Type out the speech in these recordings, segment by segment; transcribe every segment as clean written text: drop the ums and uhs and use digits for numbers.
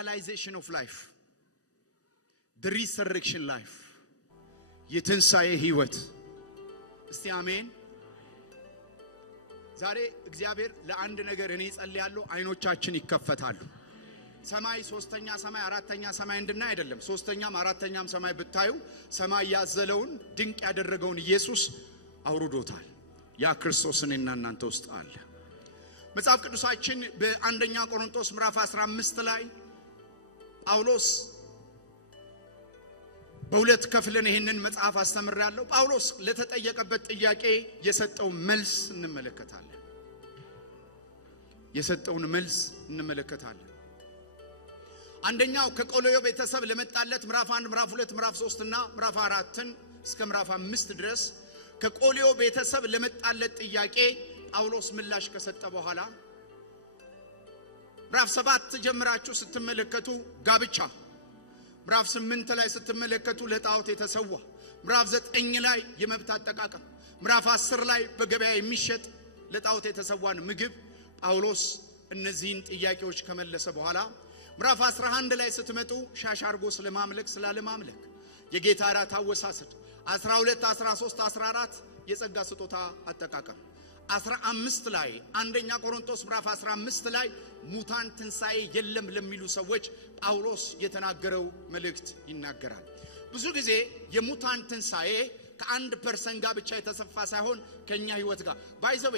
realization of life, the resurrection life, የትንሣኤ ህይወት። እስቲ አሜን። ዛሬ እግዚአብሔር ለአንድ ነገር እኔ ጸልያለሁ፣ አይኖቻችን ይከፈታሉ። ሰማይ ሶስተኛ ሰማይ አራተኛ ሰማይ እንድናይ አይደለም። ሶስተኛም አራተኛም ሰማይ ብታዩ ሰማይ ያዘለውን ድንቅ ያደረገውን ኢየሱስ አውርዶታል። ያ ክርስቶስ እኔና እናንተ ውስጥ አለ። መጽሐፍ ቅዱሳችን በአንደኛ ቆሮንቶስ ምዕራፍ 15 ላይ ጳውሎስ በሁለት ከፍለን ይሄንን መጽሐፍ አስተምራለሁ። ጳውሎስ ለተጠየቀበት ጥያቄ የሰጠው መልስ እንመለከታለን። አንደኛው ከቆሎዮ ቤተሰብ ለመጣለት ምዕራፍ 1 ምዕራፍ 2 ምዕራፍ 3 እና ምዕራፍ 4 እስከ ምዕራፍ 5 ድረስ ከቆሎዮ ቤተሰብ ለመጣለት ጥያቄ ጳውሎስ ምላሽ ከሰጠ በኋላ ምዕራፍ 7 ጀምራችሁ ስትመለከቱ ጋብቻ፣ ምዕራፍ 8 ላይ ስትመለከቱ ለጣዖት የተሰዋ፣ ምዕራፍ 9 ላይ የመብት አጠቃቀም፣ ምዕራፍ 10 ላይ በገበያ የሚሸጥ ለጣዖት የተሰዋን ምግብ ጳውሎስ እነዚህን ጥያቄዎች ከመለሰ በኋላ ምዕራፍ 11 ላይ ስትመጡ ሻሽ አርጎ ስለማምለክ ስላለማምለክ፣ የጌታ እራት አወሳሰድ፣ 12 13 14 የጸጋ ስጦታ አጠቃቀም፣ 15 ላይ አንደኛ ቆሮንቶስ ምዕራፍ 15 ላይ ሙታን ትንሣኤ የለም ለሚሉ ሰዎች ጳውሎስ የተናገረው መልእክት ይናገራል። ብዙ ጊዜ የሙታን ትንሣኤ ከ1% ጋር ብቻ የተሰፋ ሳይሆን ከኛ ህይወት ጋር ባይዘዌ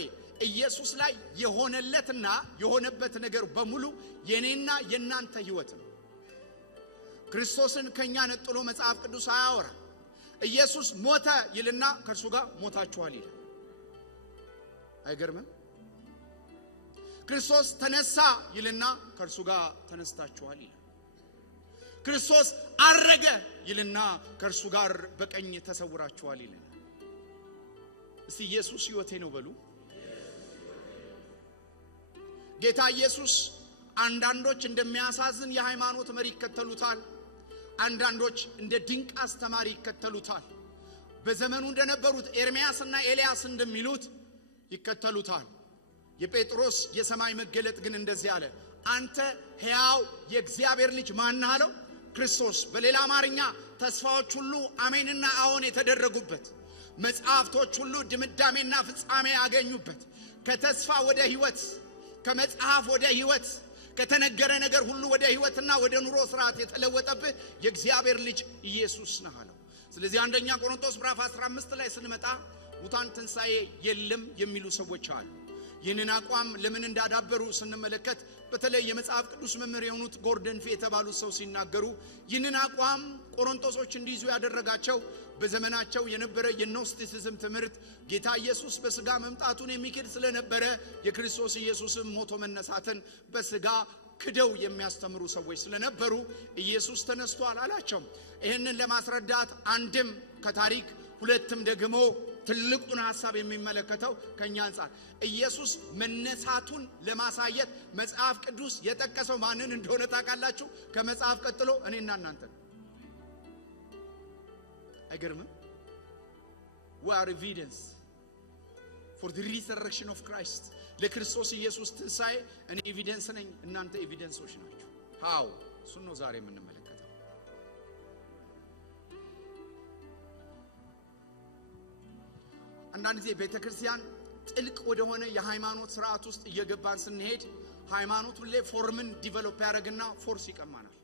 ኢየሱስ ላይ የሆነለትና የሆነበት ነገር በሙሉ የኔና የናንተ ህይወት ነው። ክርስቶስን ከኛ ነጥሎ መጽሐፍ ቅዱስ አያወራ። ኢየሱስ ሞተ ይልና ከርሱ ጋር ሞታችኋል ይላል። አይገርምም? ክርስቶስ ተነሳ ይልና ከርሱ ጋር ተነስታችኋል ይላል። ክርስቶስ አረገ ይልና ከርሱ ጋር በቀኝ ተሰውራችኋል ይላል። እስቲ ኢየሱስ ህይወቴ ነው በሉ። ጌታ ኢየሱስ አንዳንዶች እንደሚያሳዝን የሃይማኖት መሪ ይከተሉታል፣ አንዳንዶች እንደ ድንቅ አስተማሪ ይከተሉታል። በዘመኑ እንደነበሩት ኤርሚያስና ኤልያስ እንደሚሉት ይከተሉታል። የጴጥሮስ የሰማይ መገለጥ ግን እንደዚህ አለ፣ አንተ ሕያው የእግዚአብሔር ልጅ ማን አለው? ክርስቶስ። በሌላ አማርኛ ተስፋዎች ሁሉ አሜንና አዎን የተደረጉበት፣ መጽሐፍቶች ሁሉ ድምዳሜና ፍጻሜ ያገኙበት፣ ከተስፋ ወደ ህይወት፣ ከመጽሐፍ ወደ ህይወት፣ ከተነገረ ነገር ሁሉ ወደ ህይወትና ወደ ኑሮ ስርዓት የተለወጠብህ የእግዚአብሔር ልጅ ኢየሱስ ነህ አለው። ስለዚህ አንደኛ ቆሮንቶስ ምዕራፍ 15 ላይ ስንመጣ ሙታን ትንሣኤ የለም የሚሉ ሰዎች አሉ። ይህንን አቋም ለምን እንዳዳበሩ ስንመለከት በተለይ የመጽሐፍ ቅዱስ መምህር የሆኑት ጎርደን ፌ የተባሉት ሰው ሲናገሩ ይህንን አቋም ቆሮንቶሶች እንዲይዙ ያደረጋቸው በዘመናቸው የነበረ የኖስቲሲዝም ትምህርት ጌታ ኢየሱስ በስጋ መምጣቱን የሚክድ ስለነበረ የክርስቶስ ኢየሱስም ሞቶ መነሳትን በስጋ ክደው የሚያስተምሩ ሰዎች ስለነበሩ ኢየሱስ ተነስቷል አላቸው። ይህንን ለማስረዳት አንድም ከታሪክ ሁለትም ደግሞ ትልቁን ሐሳብ የሚመለከተው ከኛ አንፃር ኢየሱስ መነሳቱን ለማሳየት መጽሐፍ ቅዱስ የጠቀሰው ማንን እንደሆነ ታውቃላችሁ? ከመጽሐፍ ቀጥሎ እኔና እናንተ። አይገርምም? we are evidence for the resurrection of Christ። ለክርስቶስ ኢየሱስ ትንሣኤ እኔ ኤቪደንስ ነኝ፣ እናንተ ኤቪደንሶች ናችሁ። how እሱን ነው ዛሬ የምንመለከተው። አንዳንድ ጊዜ ቤተክርስቲያን ጥልቅ ወደ ሆነ የሃይማኖት ስርዓት ውስጥ እየገባን ስንሄድ ሃይማኖት ሁሌ ፎርምን ዲቨሎፕ ያደርግና ፎርስ ይቀማናል።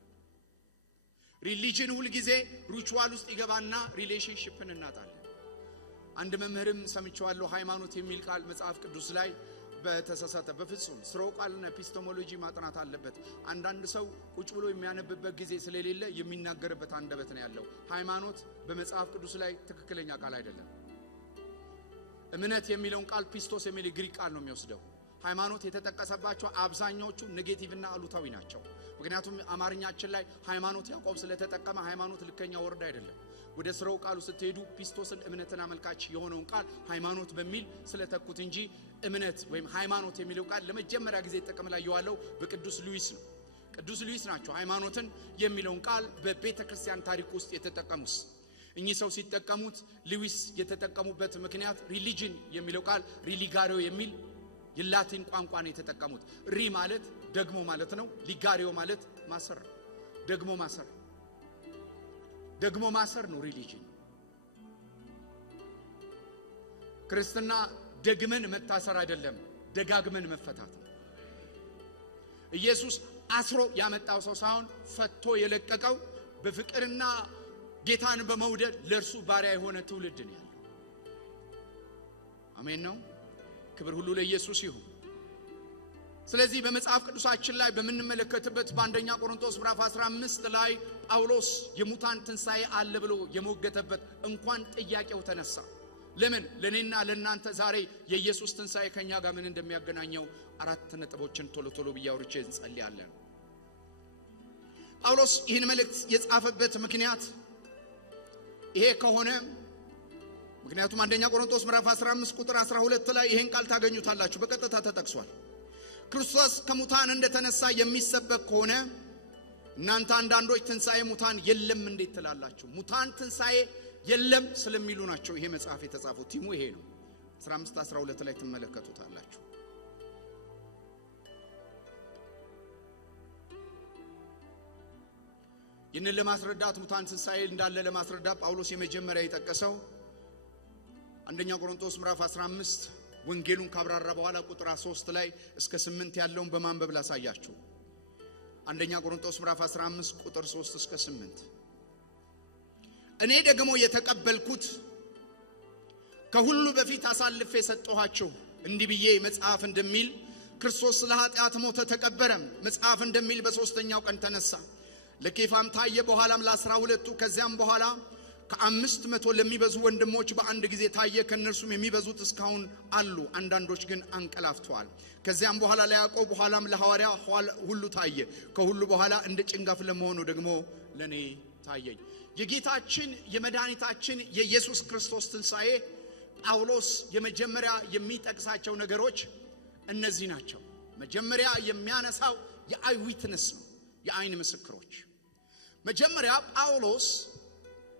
ሪሊጅን ሁሉ ጊዜ ሪቹዋል ውስጥ ይገባና ሪሌሽንሺፕን እናጣለን። አንድ መምህርም ሰምቻለሁ ሃይማኖት የሚል ቃል መጽሐፍ ቅዱስ ላይ በተሳሳተ በፍጹም ስራው ቃልና ኤፒስቴሞሎጂ ማጥናት አለበት። አንዳንድ ሰው ቁጭ ብሎ የሚያነብበት ጊዜ ስለሌለ የሚናገርበት አንደበት ነው ያለው። ሃይማኖት በመጽሐፍ ቅዱስ ላይ ትክክለኛ ቃል አይደለም። እምነት የሚለውን ቃል ፒስቶስ የሚል ግሪክ ቃል ነው የሚወስደው። ሃይማኖት የተጠቀሰባቸው አብዛኛዎቹ ኔጌቲቭና አሉታዊ ናቸው። ምክንያቱም አማርኛችን ላይ ሃይማኖት ያዕቆብ ስለተጠቀመ ሃይማኖት ልከኛ ወርድ አይደለም። ወደ ስራው ቃሉ ስትሄዱ ፒስቶስን እምነትን አመልካች የሆነውን ቃል ሃይማኖት በሚል ስለተኩት እንጂ እምነት ወይም ሃይማኖት የሚለው ቃል ለመጀመሪያ ጊዜ ጥቅም ላይ የዋለው በቅዱስ ሉዊስ ነው። ቅዱስ ሉዊስ ናቸው ሃይማኖትን የሚለውን ቃል በቤተክርስቲያን ታሪክ ውስጥ የተጠቀሙት። እኚህ ሰው ሲጠቀሙት ሉዊስ የተጠቀሙበት ምክንያት ሪሊጅን የሚለው ቃል ሪሊጋሪዮ የሚል የላቲን ቋንቋ ነው የተጠቀሙት። ሪ ማለት ደግሞ ማለት ነው። ሊጋሪዮ ማለት ማሰር፣ ደግሞ ማሰር ነው ሪሊጅን። ክርስትና ደግመን መታሰር አይደለም፣ ደጋግመን መፈታት ነው። ኢየሱስ አስሮ ያመጣው ሰው ሳይሆን ፈቶ የለቀቀው በፍቅርና ጌታን በመውደድ ለእርሱ ባሪያ የሆነ ትውልድ ነው ያለው። አሜን ነው። ክብር ሁሉ ለኢየሱስ ይሁን። ስለዚህ በመጽሐፍ ቅዱሳችን ላይ በመንመለከትበት በአንደኛ ቆሮንቶስ ምዕራፍ 15 ላይ ጳውሎስ የሙታን ትንሣኤ አለ ብሎ የሞገተበት እንኳን ጥያቄው ተነሳ። ለምን? ለኔና ለናንተ ዛሬ የኢየሱስ ትንሣኤ ከኛ ጋር ምን እንደሚያገናኘው 4 ነጥቦችን ቶሎ ብያወርቼ እንጸልያለን። ጳውሎስ ይህን መልእክት የጻፈበት ምክንያት ይሄ ከሆነ ምክንያቱም አንደኛ ቆሮንቶስ ምዕራፍ 15 ቁጥር 12 ላይ ይሄን ቃል ታገኙታላችሁ። በቀጥታ ተጠቅሷል። ክርስቶስ ከሙታን እንደተነሳ የሚሰበክ ከሆነ እናንተ አንዳንዶች ትንሣኤ ሙታን የለም እንዴት ትላላችሁ? ሙታን ትንሣኤ የለም ስለሚሉ ናቸው ይሄ መጽሐፍ የተጻፈው። ቲሙ ይሄ ነው። 15:12 ላይ ትመለከቱታላችሁ። ይህንን ለማስረዳት ሙታን ትንሣኤ እንዳለ ለማስረዳት ጳውሎስ የመጀመሪያ የጠቀሰው አንደኛ ቆሮንቶስ ምዕራፍ 15 ወንጌሉን ካብራራ በኋላ ቁጥር 3 ላይ እስከ 8 ያለውን በማንበብ ላሳያችሁ። አንደኛ ቆሮንቶስ ምዕራፍ 15 ቁጥር 3 እስከ 8 እኔ ደግሞ የተቀበልኩት ከሁሉ በፊት አሳልፌ ሰጠኋችሁ እንዲህ ብዬ መጽሐፍ እንደሚል ክርስቶስ ስለ ኃጢአት ሞተ ተቀበረም፣ መጽሐፍ እንደሚል በሶስተኛው ቀን ተነሳ፣ ለኬፋም ታየ፣ በኋላም ለ12ቱ፣ ከዚያም በኋላ ከ500 ለሚበዙ ወንድሞች በአንድ ጊዜ ታየ። ከነርሱም የሚበዙት እስካሁን አሉ፣ አንዳንዶች ግን አንቀላፍተዋል። ከዚያም በኋላ ለያዕቆብ፣ በኋላም ለሐዋርያ ሁሉ ታየ። ከሁሉ በኋላ እንደ ጭንጋፍ ለመሆኑ ደግሞ ለኔ ታየኝ። የጌታችን የመድኃኒታችን የኢየሱስ ክርስቶስ ትንሣኤ ጳውሎስ የመጀመሪያ የሚጠቅሳቸው ነገሮች እነዚህ ናቸው። መጀመሪያ የሚያነሳው የአይ ዊትነስ ነው፣ የአይን ምስክሮች። መጀመሪያ ጳውሎስ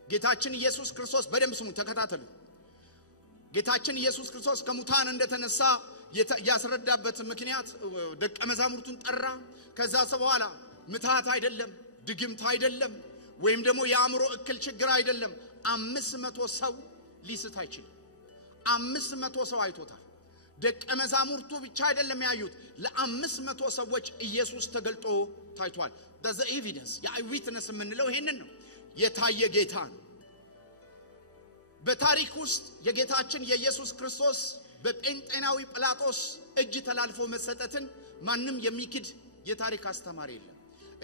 ጌታችን ኢየሱስ ክርስቶስ በደንብ ስሙ፣ ተከታተሉ። ጌታችን ኢየሱስ ክርስቶስ ከሙታን እንደተነሳ ያስረዳበት ምክንያት ደቀ መዛሙርቱን ጠራ። ከዛ በኋላ ምታት አይደለም፣ ድግምት አይደለም፣ ወይም ደግሞ የአእምሮ እክል ችግር አይደለም። 500 ሰው ሊስት አይችልም። 500 ሰው አይቶታል። ደቀ መዛሙርቱ ብቻ አይደለም ያዩት፣ ለ500 ሰዎች ኢየሱስ ተገልጦ ታይቷል። በዘ ኤቪደንስ የአይ ዊትነስ የምንለው ይሄንን ነው። የታየ ጌታ ነው። በታሪክ ውስጥ የጌታችን የኢየሱስ ክርስቶስ በጴንጤናዊ ጲላጦስ እጅ ተላልፎ መሰጠትን ማንም የሚክድ የታሪክ አስተማሪ የለም።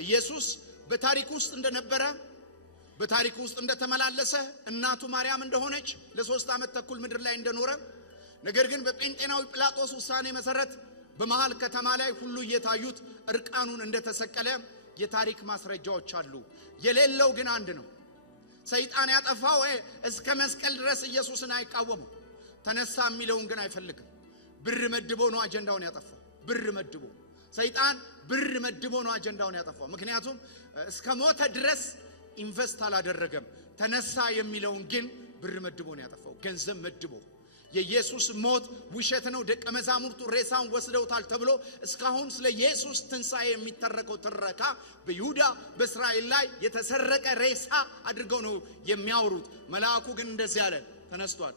ኢየሱስ በታሪክ ውስጥ እንደነበረ፣ በታሪክ ውስጥ እንደተመላለሰ፣ እናቱ ማርያም እንደሆነች፣ ለ3 ዓመት ተኩል ምድር ላይ እንደኖረ፣ ነገር ግን በጴንጤናዊ ጲላጦስ ውሳኔ መሰረት በመሃል ከተማ ላይ ሁሉ እየታዩት እርቃኑን እንደተሰቀለ የታሪክ ማስረጃዎች አሉ። የሌለው ግን አንድ ነው። ሰይጣን ያጠፋው እስከ መስቀል ድረስ ኢየሱስን አይቃወመው። ተነሳ የሚለውን ግን አይፈልግም። ብር መድቦ ነው አጀንዳውን ያጠፋው። ብር መድቦ ሰይጣን ብር መድቦ ነው አጀንዳውን ያጠፋው። ምክንያቱም እስከ ሞተ ድረስ ኢንቨስት አላደረገም። ተነሳ የሚለውን ግን ብር መድቦ ነው ያጠፋው፣ ገንዘብ መድቦ። የኢየሱስ ሞት ውሸት ነው፣ ደቀ መዛሙርቱ ሬሳውን ወስደውታል ተብሎ እስካሁን ስለ ኢየሱስ ትንሣኤ የሚተረከው ትረካ በይሁዳ በእስራኤል ላይ የተሰረቀ ሬሳ አድርገው ነው የሚያወሩት። መልአኩ ግን እንደዚህ አለ፣ ተነስቷል።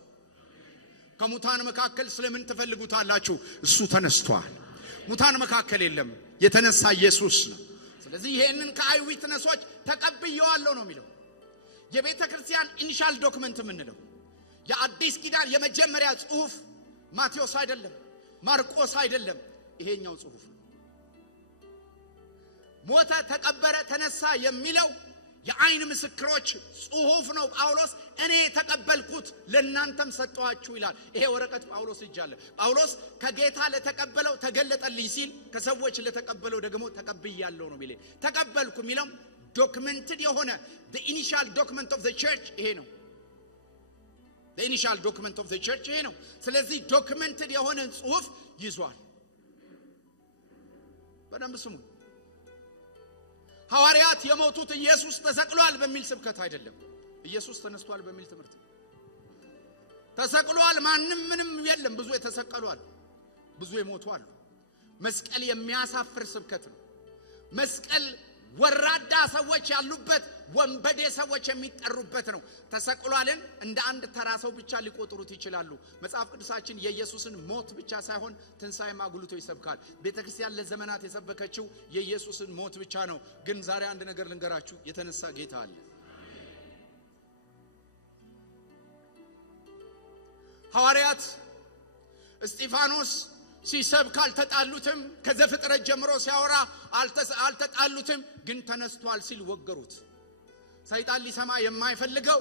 ከሙታን መካከል ስለምን ትፈልጉታላችሁ? እሱ ተነስቷል። ሙታን መካከል የለም፣ የተነሳ ኢየሱስ ነው። ስለዚህ ይሄንን ከአይ ዊትነሶች ተቀብየዋለሁ ነው የሚለው። የቤተ ክርስቲያን ኢኒሻል ዶክመንት የምንለው የአዲስ ኪዳን የመጀመሪያ ጽሑፍ ማቴዎስ አይደለም፣ ማርቆስ አይደለም፣ ይሄኛው ጽሑፍ ነው። ሞተ፣ ተቀበረ፣ ተነሳ የሚለው የአይን ምስክሮች ጽሑፍ ነው። ጳውሎስ እኔ ተቀበልኩት ለእናንተም ሰጠኋችሁ ይላል። ይሄ ወረቀት ጳውሎስ እጅ አለ። ጳውሎስ ከጌታ ለተቀበለው ተገለጠልኝ ሲል፣ ከሰዎች ለተቀበለው ደግሞ ተቀብያለሁ ነው የሚለው። ተቀበልኩ የሚለው ዶክመንትድ የሆነ the initial document of the church ይሄ ነው። the initial document of the church ይሄ ነው። ስለዚህ ዶክመንትድ የሆነ ጽሑፍ ይዟል። በደንብ ስሙ። ሐዋርያት የሞቱት ኢየሱስ ተሰቅሏል በሚል ስብከት አይደለም፣ ኢየሱስ ተነስቷል በሚል ትምህርት። ተሰቅሏል ማንም ምንም የለም፣ ብዙ የተሰቀሏል። ብዙ የሞቱ አሉ። መስቀል የሚያሳፍር ስብከት ነው። መስቀል ወራዳ ሰዎች ያሉበት ወንበዴ ሰዎች የሚጠሩበት ነው። ተሰቅሏልን እንደ አንድ ተራ ሰው ብቻ ሊቆጥሩት ይችላሉ። መጽሐፍ ቅዱሳችን የኢየሱስን ሞት ብቻ ሳይሆን ትንሣኤም አጉልቶ ይሰብካል። ቤተክርስቲያን ለዘመናት የሰበከችው የኢየሱስን ሞት ብቻ ነው። ግን ዛሬ አንድ ነገር ልንገራችሁ፣ የተነሳ ጌታ አለ። ሐዋርያት እስጢፋኖስ ሲሰብክ አልተጣሉትም። ከዘፍጥረት ጀምሮ ሲያወራ አልተጣሉትም። ግን ተነስቷል ሲል ወገሩት። ሰይጣን ሊሰማ የማይፈልገው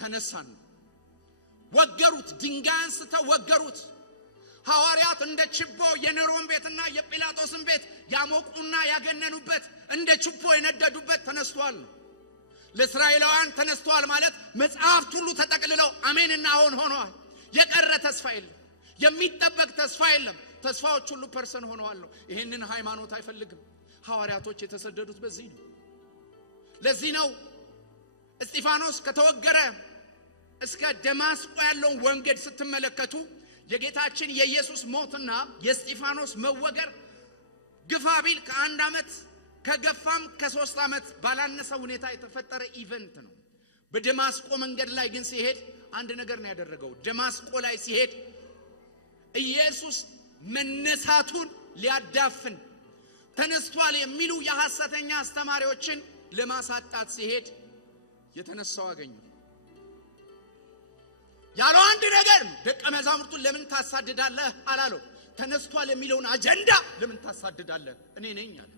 ተነሳን ወገሩት። ድንጋይ አንስተው ወገሩት። ሐዋርያት እንደ ችቦ የኔሮን ቤትና የጲላጦስን ቤት ያሞቁና ያገነኑበት እንደ ችቦ የነደዱበት ተነስቷል። ለእስራኤላውያን ተነስቷል ማለት መጽሐፍት ሁሉ ተጠቅልለው አሜንና አዎን ሆነዋል። የቀረ ተስፋ የለም። የሚጠበቅ ተስፋ የለም። ተስፋዎች ሁሉ ፐርሰን ሆነዋል። ይሄንን ሃይማኖት አይፈልግም። ሐዋርያቶች የተሰደዱት በዚህ ነው። ለዚህ ነው እስጢፋኖስ ከተወገረ እስከ ደማስቆ ያለውን ወንጌል ስትመለከቱ የጌታችን የኢየሱስ ሞትና የእስጢፋኖስ መወገር ግፋ ቢል ከአንድ ዓመት ከገፋም ከ3 ዓመት ባላነሰ ሁኔታ የተፈጠረ ኢቨንት ነው። በደማስቆ መንገድ ላይ ግን ሲሄድ አንድ ነገር ነው ያደረገው። ደማስቆ ላይ ሲሄድ ኢየሱስ መነሳቱን ሊያዳፍን ተነስቷል የሚሉ የሐሰተኛ አስተማሪዎችን ለማሳጣት ሲሄድ የተነሳው አገኙ። ያለው አንድ ነገር ደቀ መዛሙርቱን ለምን ታሳድዳለህ አላለው። ተነስቷል የሚለውን አጀንዳ ለምን ታሳድዳለህ? እኔ ነኝ አለ።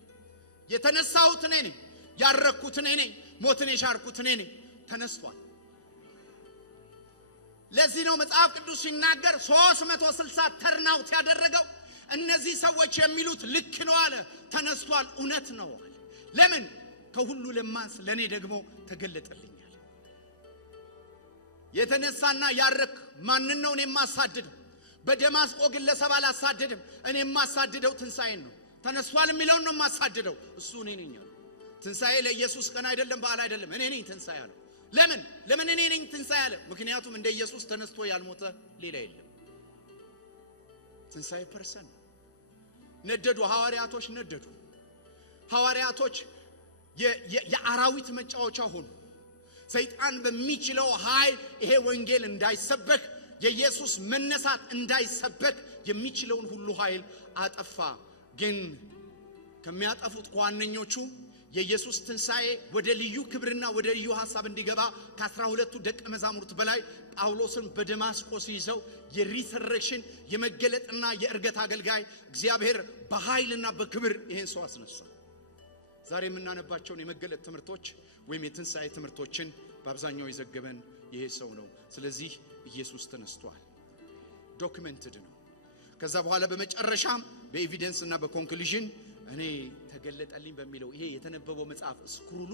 የተነሳሁት እኔ ነኝ፣ ያረኩት እኔ ነኝ፣ ሞትን የሻርኩት እኔ ነኝ። ተነስቷል። ለዚህ ነው መጽሐፍ ቅዱስ ሲናገር 360 ተርናውት ያደረገው። እነዚህ ሰዎች የሚሉት ልክ ነው አለ። ተነስቷል፣ እውነት ነው አለ። ለምን? ከሁሉ ለማንስ ለኔ ደግሞ ተገለጠልኛል። የተነሳና ያረክ ማንን ነው? እኔ የማሳድደው በደማስቆ ግለሰብ አላሳድድም። እኔ የማሳድደው ትንሣኤን ነው። ተነስቷል የሚለውን ነው የማሳድደው። እሱ እኔ ነኝ አለ። ትንሣኤ ለኢየሱስ ቀን አይደለም፣ በዓል አይደለም። እኔ ነኝ ትንሣኤ አለ። ለምን እኔ ነኝ ትንሣኤ አለ? ምክንያቱም እንደ ኢየሱስ ተነስቶ ያልሞተ ሌላ የለም። ትንሣኤ ፐርሰን ነደዱ። ሐዋርያቶች ነደዱ። ሐዋርያቶች የአራዊት መጫወቻ ሆኑ። ሰይጣን በሚችለው ኃይል ይሄ ወንጌል እንዳይሰበክ፣ የኢየሱስ መነሳት እንዳይሰበክ የሚችለውን ሁሉ ኃይል አጠፋ። ግን ከሚያጠፉት ዋነኞቹ የኢየሱስ ትንሣኤ ወደ ልዩ ክብርና ወደ ልዩ ሐሳብ እንዲገባ ከ12ቱ ደቀ መዛሙርት በላይ ጳውሎስን በደማስቆ ሲይዘው የሪሰረክሽን የመገለጥና የእርገት አገልጋይ እግዚአብሔር በኃይልና በክብር ይሄን ሰው አስነሳ። ዛሬ የምናነባቸውን የመገለጥ ትምህርቶች ወይም የትንሣኤ ትምህርቶችን በአብዛኛው የዘገበን ይሄ ሰው ነው። ስለዚህ ኢየሱስ ተነስቷል፣ ዶክመንትድ ነው። ከዛ በኋላ በመጨረሻም በኤቪደንስ እና በኮንክሉዥን እኔ ተገለጠልኝ በሚለው ይሄ የተነበበው መጽሐፍ ስክሩሉ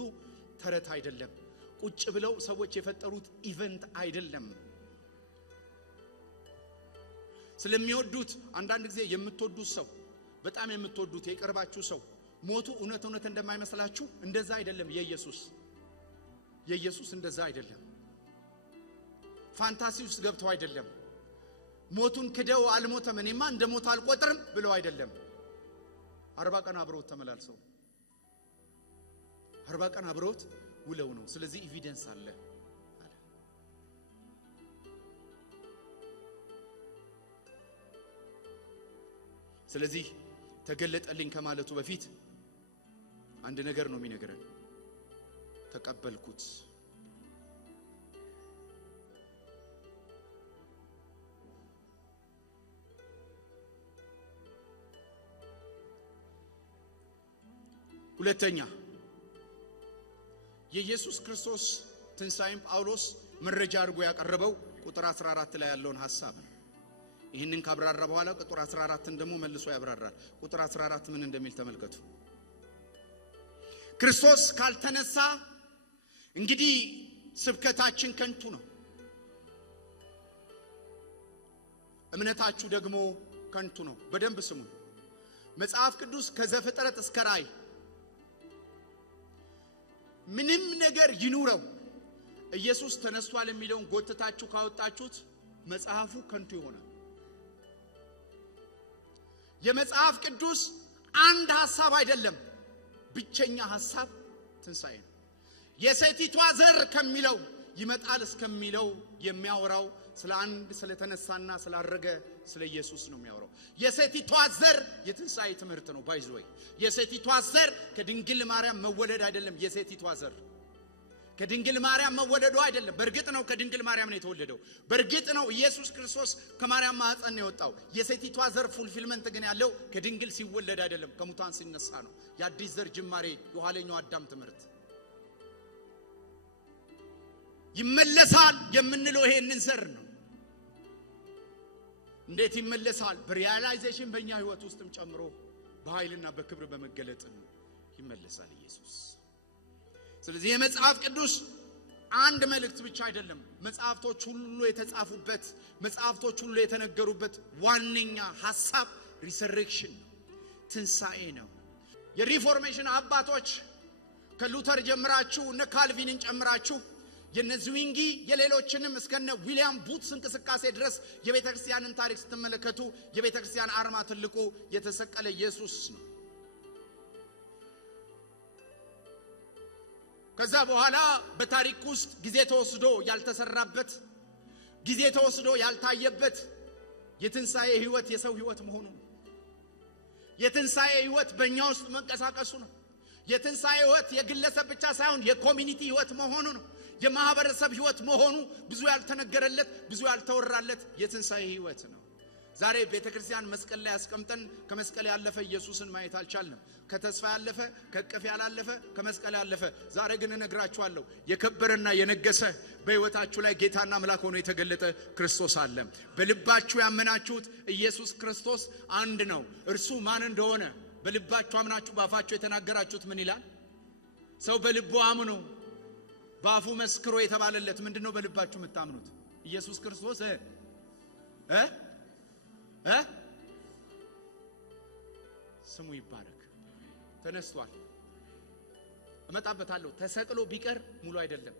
ተረት አይደለም። ቁጭ ብለው ሰዎች የፈጠሩት ኢቨንት አይደለም። ስለሚወዱት አንዳንድ ጊዜ የምትወዱት ሰው በጣም የምትወዱት የቀርባችሁ ሰው ሞቱ እውነት እንደማይመስላችሁ እንደዛ አይደለም። የኢየሱስ እንደዛ አይደለም። ፋንታሲ ውስጥ ገብተው አይደለም። ሞቱን ክደው አልሞተም እኔማ እንደሞተ አልቆጥርም ብለው አይደለም። 40 ቀን አብረውት ተመላልሰው 40 ቀን አብረውት ውለው ነው። ስለዚህ ኤቪደንስ አለ። ስለዚህ ተገለጠልኝ ከማለቱ በፊት አንድ ነገር ነው የሚነገረን። ተቀበልኩት። ሁለተኛ የኢየሱስ ክርስቶስ ትንሣኤን ጳውሎስ መረጃ አድርጎ ያቀረበው ቁጥር 14 ላይ ያለውን ሐሳብ ነው። ይህንን ካብራራ በኋላ ቁጥር 14ን ደግሞ መልሶ ያብራራል። ቁጥር 14 ምን እንደሚል ተመልከቱ። ክርስቶስ ካልተነሳ እንግዲህ ስብከታችን ከንቱ ነው፣ እምነታችሁ ደግሞ ከንቱ ነው። በደንብ ስሙ። መጽሐፍ ቅዱስ ከዘፍጥረት እስከ ራእይ ምንም ነገር ይኑረው ኢየሱስ ተነስቷል የሚለውን ጎትታችሁ ካወጣችሁት መጽሐፉ ከንቱ ይሆናል። የመጽሐፍ ቅዱስ አንድ ሐሳብ አይደለም፣ ብቸኛ ሐሳብ ትንሣኤ ነው። የሴቲቷ ዘር ከሚለው ይመጣል እስከሚለው የሚያወራው ስለ አንድ ስለተነሳና ስላረገ ስለ ኢየሱስ ነው የሚያወራው። የሴቲቷ ዘር የትንሣኤ ትምህርት ነው። ባይዘይ የሴቲቷ ዘር ከድንግል ማርያም መወለድ አይደለም። የሴቲቷ ዘር ከድንግል ማርያም መወለዱ አይደለም። በእርግጥ ነው ከድንግል ማርያም ነው የተወለደው። በእርግጥ ነው ኢየሱስ ክርስቶስ ከማርያም ማህፀን ነው የወጣው። የሴቲቷ ዘር ፉልፊልመንት ግን ያለው ከድንግል ሲወለድ አይደለም፣ ከሙታን ሲነሳ ነው። የአዲስ ዘር ጅማሬ የኋለኛው አዳም ትምህርት ይመለሳል የምንለው ይሄንን ዘር ነው። እንዴት ይመለሳል? በሪያላይዜሽን በእኛ ህይወት ውስጥም ጨምሮ በኃይልና በክብር በመገለጥ ይመለሳል ኢየሱስ። ስለዚህ የመጽሐፍ ቅዱስ አንድ መልእክት ብቻ አይደለም። መጽሐፍቶች ሁሉ የተጻፉበት፣ መጽሐፍቶች ሁሉ የተነገሩበት ዋነኛ ሐሳብ ሪሰሬክሽን ነው፣ ትንሣኤ ነው። የሪፎርሜሽን አባቶች ከሉተር ጀምራችሁ እነ ካልቪንን ጨምራችሁ የነዝዊንጊ የሌሎችንም እስከነ ዊሊያም ቡትስ እንቅስቃሴ ድረስ የቤተክርስቲያንን ታሪክ ስትመለከቱ የቤተክርስቲያን አርማ ትልቁ የተሰቀለ ኢየሱስ ነው። ከዛ በኋላ በታሪክ ውስጥ ጊዜ ተወስዶ ያልተሰራበት፣ ጊዜ ተወስዶ ያልታየበት የትንሣኤ ህይወት የሰው ህይወት መሆኑ ነው። የትንሣኤ ህይወት በእኛ ውስጥ መንቀሳቀሱ ነው። የትንሣኤ ህይወት የግለሰብ ብቻ ሳይሆን የኮሚኒቲ ህይወት መሆኑ ነው። የማህበረሰብ ህይወት መሆኑ ብዙ ያልተነገረለት፣ ብዙ ያልተወራለት የትንሣኤ ህይወት ነው። ዛሬ ቤተክርስቲያን መስቀል ላይ አስቀምጠን ከመስቀል ያለፈ ኢየሱስን ማየት አልቻልንም። ከተስፋ ያለፈ፣ ከቅፍ ያላለፈ፣ ከመስቀል ያለፈ። ዛሬ ግን እነግራችኋለሁ የከበረና የነገሰ በህይወታችሁ ላይ ጌታና አምላክ ሆኖ የተገለጠ ክርስቶስ አለ። በልባችሁ ያመናችሁት ኢየሱስ ክርስቶስ አንድ ነው። እርሱ ማን እንደሆነ በልባችሁ አምናችሁ ባፋችሁ የተናገራችሁት ምን ይላል? ሰው በልቡ አምኖ ባፉ መስክሮ የተባለለት ምንድነው? በልባችሁ የምታምኑት ኢየሱስ ክርስቶስ ስሙ ይባረክ ተነስቷል። እመጣበታለሁ። ተሰቅሎ ቢቀር ሙሉ አይደለም።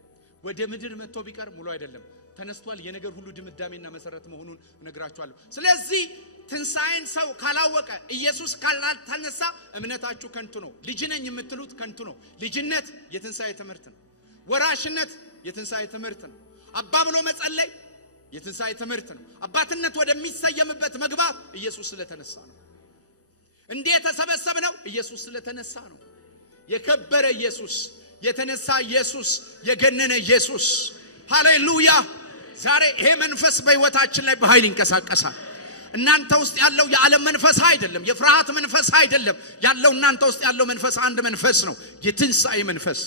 ወደ ምድር መጥቶ ቢቀር ሙሉ አይደለም። ተነስቷል። የነገር ሁሉ ድምዳሜና መሰረት መሆኑን እነግራችኋለሁ። ስለዚህ ትንሣኤን ሰው ካላወቀ፣ ኢየሱስ ካላልተነሳ እምነታችሁ ከንቱ ነው። ልጅ ነኝ የምትሉት ከንቱ ነው። ልጅነት የትንሣኤ ትምህርት ነው። ወራሽነት የትንሣኤ ትምህርት ነው። አባ ብሎ መጸለይ የትንሣኤ ትምህርት ነው። አባትነት ወደሚሰየምበት መግባት ኢየሱስ ስለተነሳ ነው። እንዴት ተሰበሰብነው? ኢየሱስ ስለተነሳ ነው። የከበረ ኢየሱስ፣ የተነሳ ኢየሱስ፣ የገነነ ኢየሱስ። ሃሌሉያ! ዛሬ ይሄ መንፈስ በህይወታችን ላይ በኃይል ይንቀሳቀሳል። እናንተ ውስጥ ያለው የዓለም መንፈስ አይደለም፣ የፍርሃት መንፈስ አይደለም። ያለው እናንተ ውስጥ ያለው መንፈስ አንድ መንፈስ ነው፣ የትንሣኤ መንፈስ።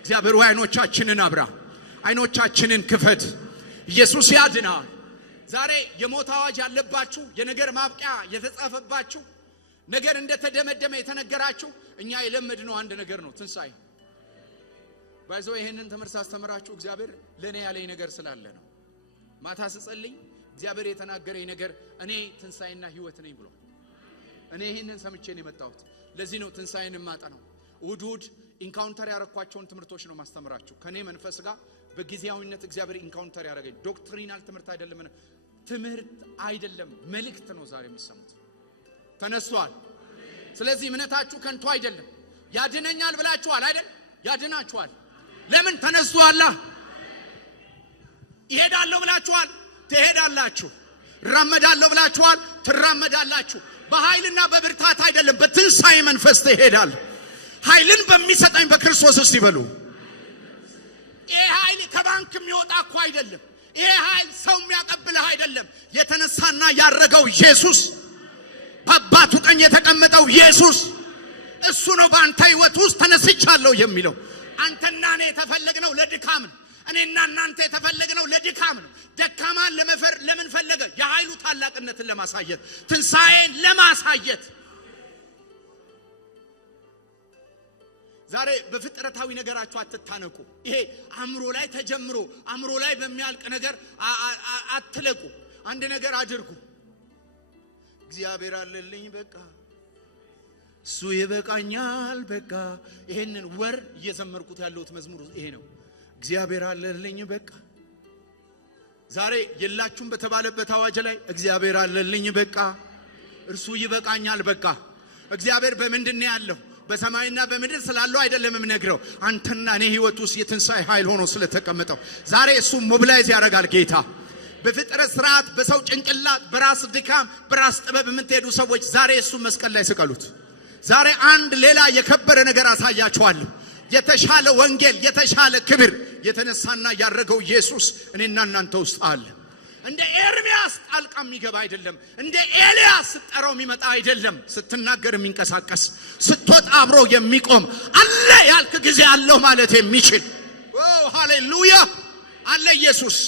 እግዚአብሔር ሆይ አይኖቻችንን አብራ፣ አይኖቻችንን ክፈት። ኢየሱስ ያድናል። ዛሬ የሞት አዋጅ ያለባችሁ፣ የነገር ማብቂያ የተጻፈባችሁ፣ ነገር እንደተደመደመ የተነገራችሁ፣ እኛ የለመድነው አንድ ነገር ነው፣ ትንሣኤ። ባይዘው ይሄንን ትምህርት ሳስተምራችሁ እግዚአብሔር ለኔ ያለኝ ነገር ስላለ ነው። ማታ ስጸልይ እግዚአብሔር የተናገረኝ ነገር እኔ ትንሣኤና ህይወት ነኝ ብሎ፣ እኔ ይሄንን ሰምቼ ነው የመጣሁት። ለዚህ ነው ትንሣኤን ማጠናው። እሁድ ኢንካውንተር ያረኳቸውን ትምህርቶች ነው ማስተምራችሁ። ከኔ መንፈስ ጋር በጊዜያዊነት እግዚአብሔር ኢንካውንተር ያደረገኝ። ዶክትሪናል ትምህርት አይደለም፣ ትምህርት አይደለም፣ መልእክት ነው ዛሬ የሚሰሙት። ተነስቷል። ስለዚህ እምነታችሁ ከንቱ አይደለም። ያድነኛል ብላችኋል አይደል? ያድናችኋል። ለምን? ተነስቷል። ይሄዳለሁ ብላችኋል፣ ትሄዳላችሁ። እራመዳለሁ ብላችኋል፣ ትራመዳላችሁ። በኃይልና በብርታት አይደለም፣ በትንሣኤ መንፈስ ትሄዳል። ኃይልን በሚሰጠኝ በክርስቶስ እስቲ በሉ። ይሄ ኃይል ከባንክ የሚወጣ እኮ አይደለም። ይሄ ኃይል ሰው የሚያቀብልህ አይደለም። የተነሳና ያረገው ኢየሱስ፣ በአባቱ ቀኝ የተቀመጠው ኢየሱስ፣ እሱ ነው በአንተ ህይወት ውስጥ ተነስቻለሁ የሚለው። አንተና እኔ የተፈለግነው ለድካም ነው። እኔና እናንተ የተፈለግነው ለድካም ነው። ደካማን ለምን ፈለገ? የኃይሉ ታላቅነትን ለማሳየት፣ ትንሣኤን ለማሳየት። ዛሬ በፍጥረታዊ ነገራችሁ አትታነቁ። ይሄ አእምሮ ላይ ተጀምሮ አእምሮ ላይ በሚያልቅ ነገር አትለቁ። አንድ ነገር አድርጉ። እግዚአብሔር አለልኝ፣ በቃ እሱ ይበቃኛል፣ በቃ። ይሄንን ወር እየዘመርኩት ያለሁት መዝሙር ይሄ ነው። እግዚአብሔር አለልኝ፣ በቃ። ዛሬ የላችሁም በተባለበት አዋጅ ላይ እግዚአብሔር አለልኝ፣ በቃ። እርሱ ይበቃኛል በቃ። እግዚአብሔር በምንድን ነው ያለው? በሰማይና በምድር ስላለው አይደለም የምነግረው፣ አንተና እኔ ህይወት ውስጥ የትንሣኤ ኃይል ሆኖ ስለተቀመጠው ዛሬ እሱ ሞቢላይዝ ያደርጋል ጌታ። በፍጥረት ስርዓት፣ በሰው ጭንቅላት፣ በራስ ድካም፣ በራስ ጥበብ የምትሄዱ ሰዎች ዛሬ እሱ መስቀል ላይ ስቀሉት። ዛሬ አንድ ሌላ የከበረ ነገር አሳያችኋለሁ። የተሻለ ወንጌል፣ የተሻለ ክብር የተነሳና ያረገው ኢየሱስ እኔና እናንተ ውስጥ አለ። እንደ ኤርሚያስ ጣልቃ የሚገባ አይደለም። እንደ ኤልያስ ስትጠራው የሚመጣ አይደለም። ስትናገር የሚንቀሳቀስ፣ ስትወጣ አብሮ የሚቆም አለ። ያልክ ጊዜ አለው ማለት የሚችል ሃሌሉያ አለ ኢየሱስ።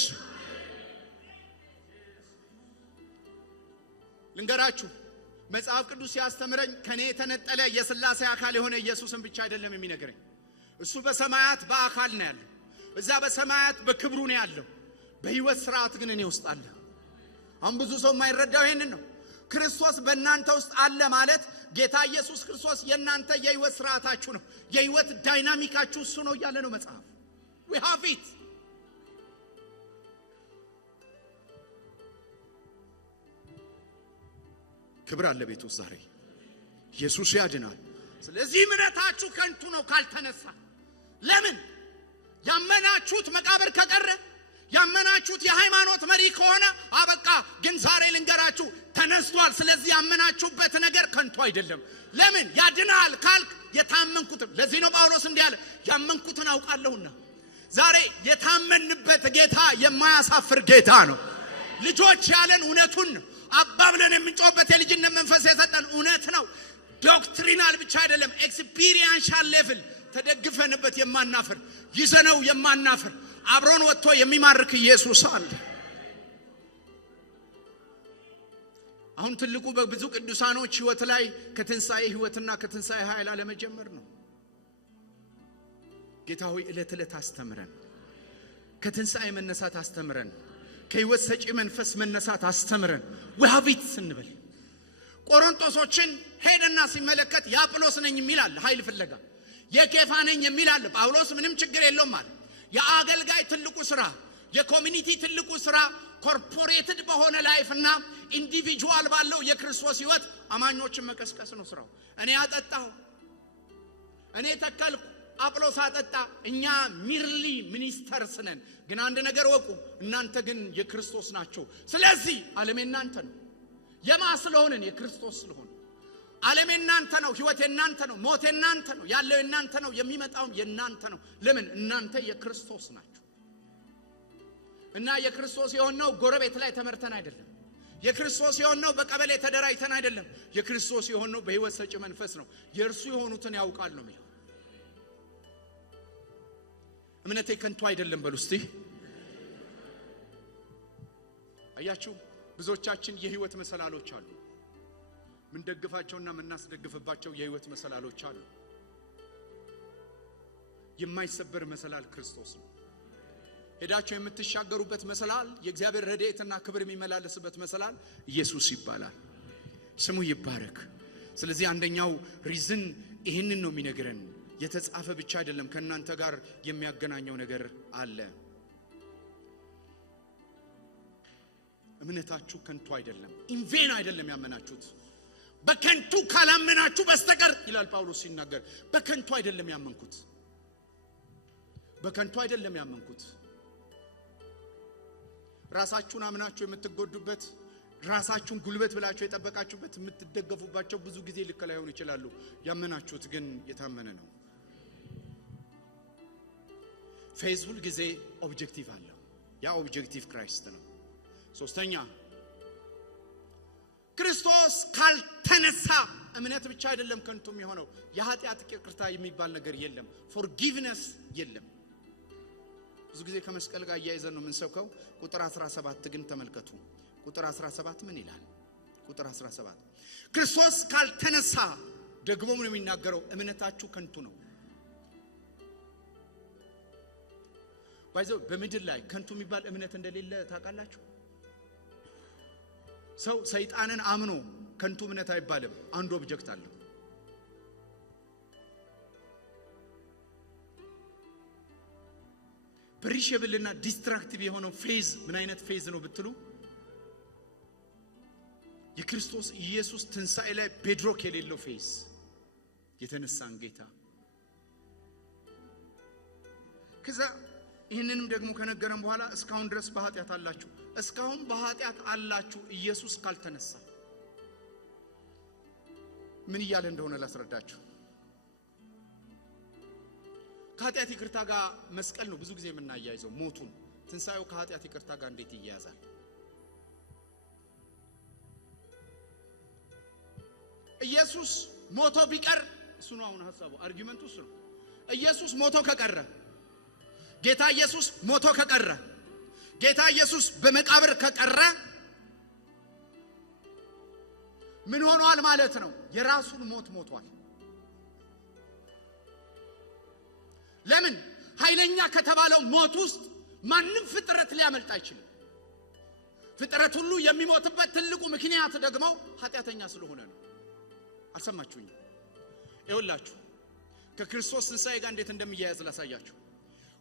ልንገራችሁ፣ መጽሐፍ ቅዱስ ሲያስተምረኝ ከኔ የተነጠለ የሥላሴ አካል የሆነ ኢየሱስን ብቻ አይደለም የሚነግረኝ። እሱ በሰማያት በአካል ነው ያለው። እዛ በሰማያት በክብሩ ነው ያለው። በህይወት ስርዓት ግን እኔ ውስጥ አለ። አሁን ብዙ ሰው የማይረዳው ይሄንን ነው። ክርስቶስ በእናንተ ውስጥ አለ ማለት ጌታ ኢየሱስ ክርስቶስ የእናንተ የህይወት ስርዓታችሁ ነው። የህይወት ዳይናሚካችሁ እሱ ነው እያለ ነው መጽሐፍ። we have it። ክብር አለ ቤት ውስጥ ዛሬ። ኢየሱስ ያድናል። ስለዚህ እምነታችሁ ከንቱ ነው ካልተነሳ። ለምን? ያመናችሁት መቃብር ከቀረ፣ ያመናችሁት የሃይማኖት መሪ ከሆነ አበቃ። ግን ዛሬ ልንገራችሁ ተነስቷል። ስለዚህ ያመናችሁበት ነገር ከንቱ አይደለም። ለምን? ያድናል ካልክ የታመንኩትን። ለዚህ ነው ጳውሎስ እንዲህ አለ፣ ያመንኩትን አውቃለሁና። ዛሬ የታመንበት ጌታ የማያሳፍር ጌታ ነው። ልጆች ያለን እውነቱን ነው። አባ ብለን የምንጮህበት የልጅነት መንፈስ የሰጠን እውነት ነው። ዶክትሪናል ብቻ አይደለም፣ ኤክስፒሪየንሻል ሌቭል ተደግፈንበት የማናፍር፣ ይዘነው የማናፍር፣ አብሮን ወጥቶ የሚማርክ ኢየሱስ አለ። አሁን ትልቁ በብዙ ቅዱሳኖች ህይወት ላይ ከትንሣኤ ህይወትና ከትንሣኤ ኃይል አለመጀመር ነው። ጌታ ሆይ ዕለት ዕለት አስተምረን፣ ከትንሣኤ መነሳት አስተምረን፣ ከህይወት ሰጪ መንፈስ መነሳት አስተምረን። ወሃቢት ስንበል ቆሮንቶሶችን ሄደና ሲመለከት የአጵሎስ ነኝ የሚል አለ ኃይል ፍለጋ፣ የኬፋ ነኝ የሚል አለ። ጳውሎስ ምንም ችግር የለውም አለ። የአገልጋይ ትልቁ ስራ፣ የኮሚኒቲ ትልቁ ስራ ኮርፖሬትድ በሆነ ላይፍና ኢንዲቪጁዋል ባለው የክርስቶስ ህይወት አማኞችን መቀስቀስ ነው ስራው። እኔ አጠጣሁ፣ እኔ ተከልኩ፣ አጵሎስ አጠጣ፣ እኛ ሚርሊ ሚኒስተርስ ነን። ግን አንድ ነገር ወቁ፣ እናንተ ግን የክርስቶስ ናችሁ። ስለዚህ ዓለም የናንተ ነው። የማ ስለሆነን? የክርስቶስ ስለሆነ። ዓለም የናንተ ነው፣ ህይወት የናንተ ነው፣ ሞት የናንተ ነው፣ ያለው የናንተ ነው፣ የሚመጣውም የናንተ ነው። ለምን? እናንተ የክርስቶስ ናችሁ። እና የክርስቶስ የሆነው ጎረቤት ላይ ተመርተን አይደለም። የክርስቶስ የሆነው በቀበሌ ተደራጅተን አይደለም። የክርስቶስ የሆነው በህይወት ሰጪ መንፈስ ነው። የእርሱ የሆኑትን ያውቃል ነው የሚለው። እምነቴ ከንቱ አይደለም በሉ እስቲ። አያችሁ፣ ብዙዎቻችን የህይወት መሰላሎች አሉ። ምን ደግፋቸውና ምናስደግፍባቸው የህይወት መሰላሎች አሉ። የማይሰበር መሰላል ክርስቶስ ነው። ሄዳችሁ የምትሻገሩበት መሰላል፣ የእግዚአብሔር ረድኤትና ክብር የሚመላለስበት መሰላል ኢየሱስ ይባላል። ስሙ ይባረክ። ስለዚህ አንደኛው ሪዝን ይህንን ነው የሚነግረን። የተጻፈ ብቻ አይደለም፣ ከእናንተ ጋር የሚያገናኘው ነገር አለ። እምነታችሁ ከንቱ አይደለም፣ ኢንቬን አይደለም ያመናችሁት። በከንቱ ካላመናችሁ በስተቀር ይላል ጳውሎስ ሲናገር፣ በከንቱ አይደለም ያመንኩት፣ በከንቱ አይደለም ያመንኩት። ራሳችሁን አምናችሁ የምትጎዱበት፣ ራሳችሁን ጉልበት ብላችሁ የጠበቃችሁበት የምትደገፉባቸው ብዙ ጊዜ ልክ ላይሆኑ ይችላሉ። ያመናችሁት ግን የታመነ ነው። ፌዝ ሁል ጊዜ ኦብጀክቲቭ አለው። ያ ኦብጀክቲቭ ክራይስት ነው። ሶስተኛ፣ ክርስቶስ ካልተነሳ እምነት ብቻ አይደለም ከንቱ የሚሆነው፣ የኃጢአት ይቅርታ የሚባል ነገር የለም። ፎርጊቭነስ የለም። ብዙ ጊዜ ከመስቀል ጋር እያይዘን ነው የምንሰብከው። ቁጥር 17 ግን ተመልከቱ። ቁጥር 17 ምን ይላል? ቁጥር 17 ክርስቶስ ካልተነሳ ደግሞ ምን የሚናገረው? እምነታችሁ ከንቱ ነው። ባይዘው በምድር ላይ ከንቱ የሚባል እምነት እንደሌለ ታውቃላችሁ። ሰው ሰይጣንን አምኖ ከንቱ እምነት አይባልም። አንድ ኦብጀክት አለው። ፕሪሸብልና ዲስትራክቲቭ የሆነው ፌዝ ምን አይነት ፌዝ ነው ብትሉ፣ የክርስቶስ ኢየሱስ ትንሣኤ ላይ ቤድሮክ የሌለው ፌስ የተነሳን ጌታ ከዛ ይህንንም ደግሞ ከነገረን በኋላ እስካሁን ድረስ በኃጢአት አላችሁ እስካሁን በኃጢአት አላችሁ ኢየሱስ ካልተነሳ ምን ይያለ እንደሆነ ላስረዳችሁ ከኃጢአት ይቅርታ ጋር መስቀል ነው ብዙ ጊዜ የምናያይዘው ሞቱን ትንሣኤው ከኃጢአት ይቅርታ ጋር እንዴት ይያያዛል ኢየሱስ ሞቶ ቢቀር እሱ ነው አሁን ሐሳቡ አርጊመንቱ እሱ ነው ኢየሱስ ሞቶ ከቀረ ጌታ ኢየሱስ ሞቶ ከቀረ ጌታ ኢየሱስ በመቃብር ከቀረ ምን ሆኗል ማለት ነው የራሱን ሞት ሞቷል ለምን ኃይለኛ ከተባለው ሞት ውስጥ ማንም ፍጥረት ሊያመልጥ አይችልም ፍጥረት ሁሉ የሚሞትበት ትልቁ ምክንያት ደግሞ ኃጢአተኛ ስለሆነ ነው አልሰማችሁኝ ይኸውላችሁ ከክርስቶስ ትንሣኤ ጋር እንዴት እንደሚያያዝ ላሳያችሁ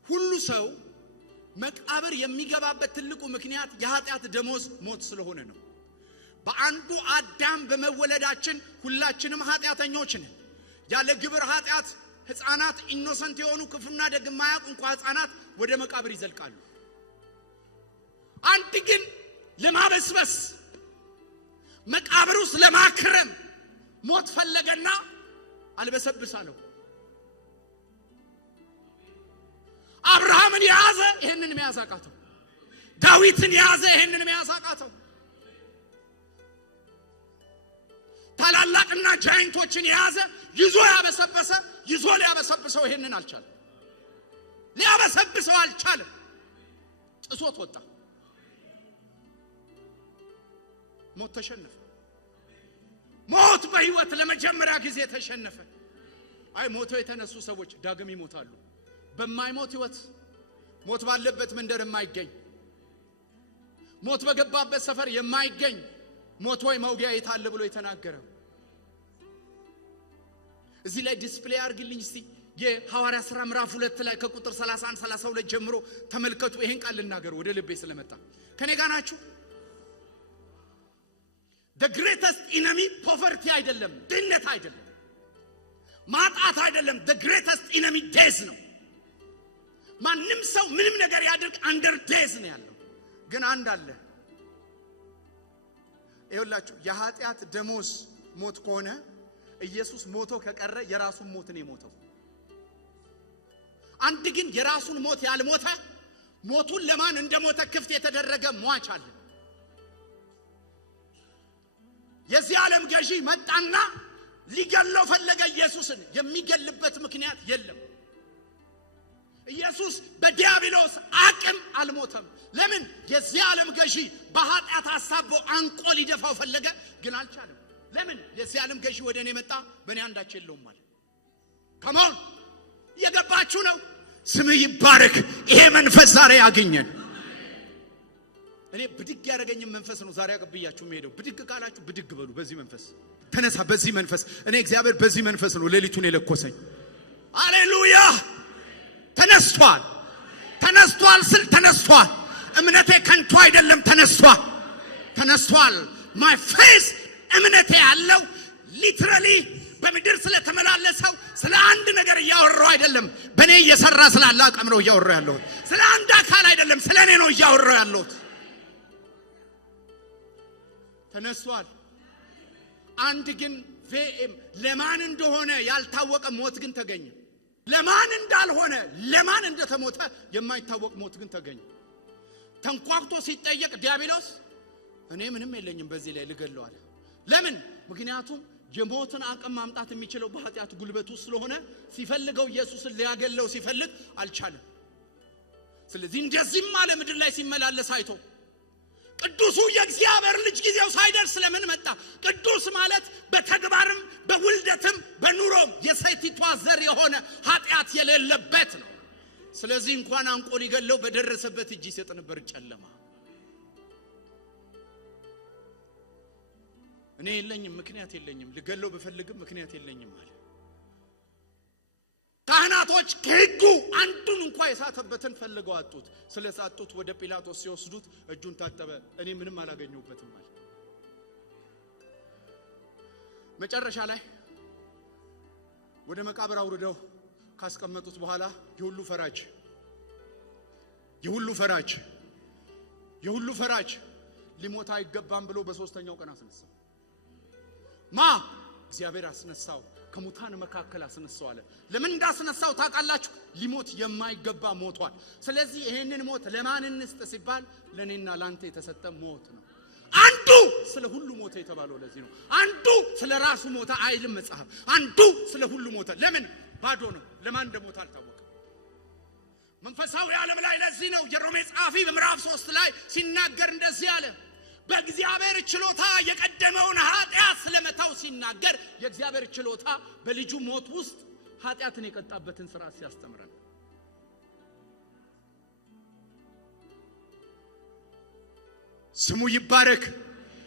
ሁሉ ሰው መቃብር የሚገባበት ትልቁ ምክንያት የኃጢአት ደሞዝ ሞት ስለሆነ ነው በአንዱ አዳም በመወለዳችን ሁላችንም ኃጢአተኞች ነን ያለ ግብር ኃጢአት ሕፃናት ኢኖሰንት የሆኑ ክፉና ደግ የማያውቁ እንኳን ሕፃናት ወደ መቃብር ይዘልቃሉ አንድ ግን ለማበስበስ መቃብር ውስጥ ለማክረም ሞት ፈለገና አልበሰብሳለሁ አብርሃምን ያዘ ይሄንን የሚያሳቃተው ዳዊትን ያዘ ይሄንን የሚያሳቃተው ታላላቅና ጃይንቶችን ያዘ ይዞ ያበሰበሰ ይዞ ሊያበሰብሰው ይሄንን አልቻለም ሊያበሰብሰው አልቻለም ጥሶት ወጣ ሞት ተሸነፈ ሞት በህይወት ለመጀመሪያ ጊዜ ተሸነፈ አይ ሞተው የተነሱ ሰዎች ዳግም ይሞታሉ በማይሞት ህይወት ሞት ባለበት መንደር የማይገኝ ሞት በገባበት ሰፈር የማይገኝ ሞት ወይ መውጊያ ይታለ ብሎ የተናገረው እዚህ ላይ ዲስፕሌይ አርግልኝ እስቲ የሐዋርያ ሥራ ምዕራፍ 2 ላይ ከቁጥር 31 32 ጀምሮ ተመልከቱ ይሄን ቃል ልናገር ወደ ልቤ ስለመጣ ከኔ ጋር ናችሁ the greatest enemy poverty አይደለም ድህነት አይደለም ማጣት አይደለም the greatest enemy death ነው ማንም ሰው ምንም ነገር ያድርግ under death ነው ያለው ግን አንድ አለ ይኸውላችሁ የኃጢአት ደሞዝ ሞት ከሆነ ኢየሱስ ሞቶ ከቀረ የራሱን ሞት ነው የሞተው አንድ ግን የራሱን ሞት ያልሞተ ሞቱን ለማን እንደሞተ ክፍት የተደረገ ሟች አለ የዚህ ዓለም ገዢ መጣና ሊገለው ፈለገ ኢየሱስን የሚገልበት ምክንያት የለም ኢየሱስ በዲያብሎስ አቅም አልሞተም ለምን የዚህ ዓለም ገዢ በኃጢአት አሳቦ አንቆ ሊደፋው ፈለገ ግን አልቻለም ለምን የዚህ ዓለም ገዢ ወደኔ መጣ በእኔ አንዳች የለውም ማለት ከማን የገባችሁ ነው ስም ይባረክ ይሄ መንፈስ ዛሬ ያገኘን እኔ ብድግ ያረጋኝ መንፈስ ነው ዛሬ አቀብያችሁ መሄደው ብድግ ካላችሁ ብድግ በሉ በዚህ መንፈስ ተነሳ በዚህ መንፈስ እኔ እግዚአብሔር በዚህ መንፈስ ነው ሌሊቱን የለኮሰኝ ሃሌሉያ ተነስቷል ተነስቷል ስል ተነስቷል እምነቴ ከንቱ አይደለም ተነስቷል my faith እምነቴ ያለው ሊትራሊ በምድር ስለተመላለሰው ስለ አንድ ነገር ያወራው አይደለም በኔ እየሰራ ስላለ አቅም ነው ያወራው ያለው ስለ አንድ አካል አይደለም ስለ እኔ ነው ያወራው ያለው ተነስቷል አንድ ግን ለማን እንደሆነ ያልታወቀ ሞት ግን ተገኘ ለማን እንዳልሆነ ለማን እንደተሞተ የማይታወቅ ሞት ግን ተገኘ ተንኳክቶ ሲጠየቅ ዲያብሎስ እኔ ምንም የለኝም በዚህ ላይ ልገለው አለ ለምን ምክንያቱም የሞትን አቅም ማምጣት የሚችለው በኃጢአት ጉልበቱ ስለሆነ ሲፈልገው ኢየሱስን ሊያገለው ሲፈልግ አልቻለም ስለዚህ እንደዚህም አለ ምድር ላይ ሲመላለስ አይቶ ቅዱሱ የእግዚአብሔር ልጅ ጊዜው ሳይደርስ ለምን መጣ ቅዱስ ማለት በተግባርም በውልደትም በኑሮም የሰይቲቷ ዘር የሆነ ኃጢአት የሌለበት ነው ስለዚህ እንኳን አንቆ ሊገለው በደረሰበት እጅ ይሰጥ ነበር ጨለማ እኔ የለኝም ምክንያት የለኝም ልገለው በፈልግም ምክንያት የለኝም አለ ካህናቶች ከሕጉ አንዱን እንኳን የሳተበትን ፈልገው አጡት ስለሳጡት ወደ ጲላጦስ ሲወስዱት እጁን ታጠበ እኔ ምንም አላገኘሁበትም አለ መጨረሻ ላይ ወደ መቃብር አውርደው ካስቀመጡት በኋላ የሁሉ ፈራጅ ሊሞት አይገባም ብሎ በሶስተኛው ቀን አስነሳው። እግዚአብሔር አስነሳው፣ ከሙታን መካከል አስነሳው አለ። ለምን እንዳስነሳው ታውቃላችሁ? ሊሞት የማይገባ ሞቷል። ስለዚህ ይሄንን ሞት ለማን እንስጥ ሲባል ለኔና ላንተ የተሰጠ ሞት ነው። አንዱ ስለ ሁሉ ሞተ የተባለው ለዚህ ነው። አንዱ ስለ ራሱ ሞተ አይልም መጽሐፍ። አንዱ ስለ ሁሉ ሞተ። ለምን? ባዶ ነው። ለማን እንደሞተ አልታወቀም። መንፈሳዊ ዓለም ላይ ለዚህ ነው የሮሜ ጸሐፊ በምዕራፍ 3 ላይ ሲናገር እንደዚህ አለ። በእግዚአብሔር ችሎታ የቀደመውን ኃጢአት ስለመታው ሲናገር የእግዚአብሔር ችሎታ በልጁ ሞት ውስጥ ኃጢአትን የቀጣበትን ሥርዓት ሲያስተምረን ስሙ ይባረክ።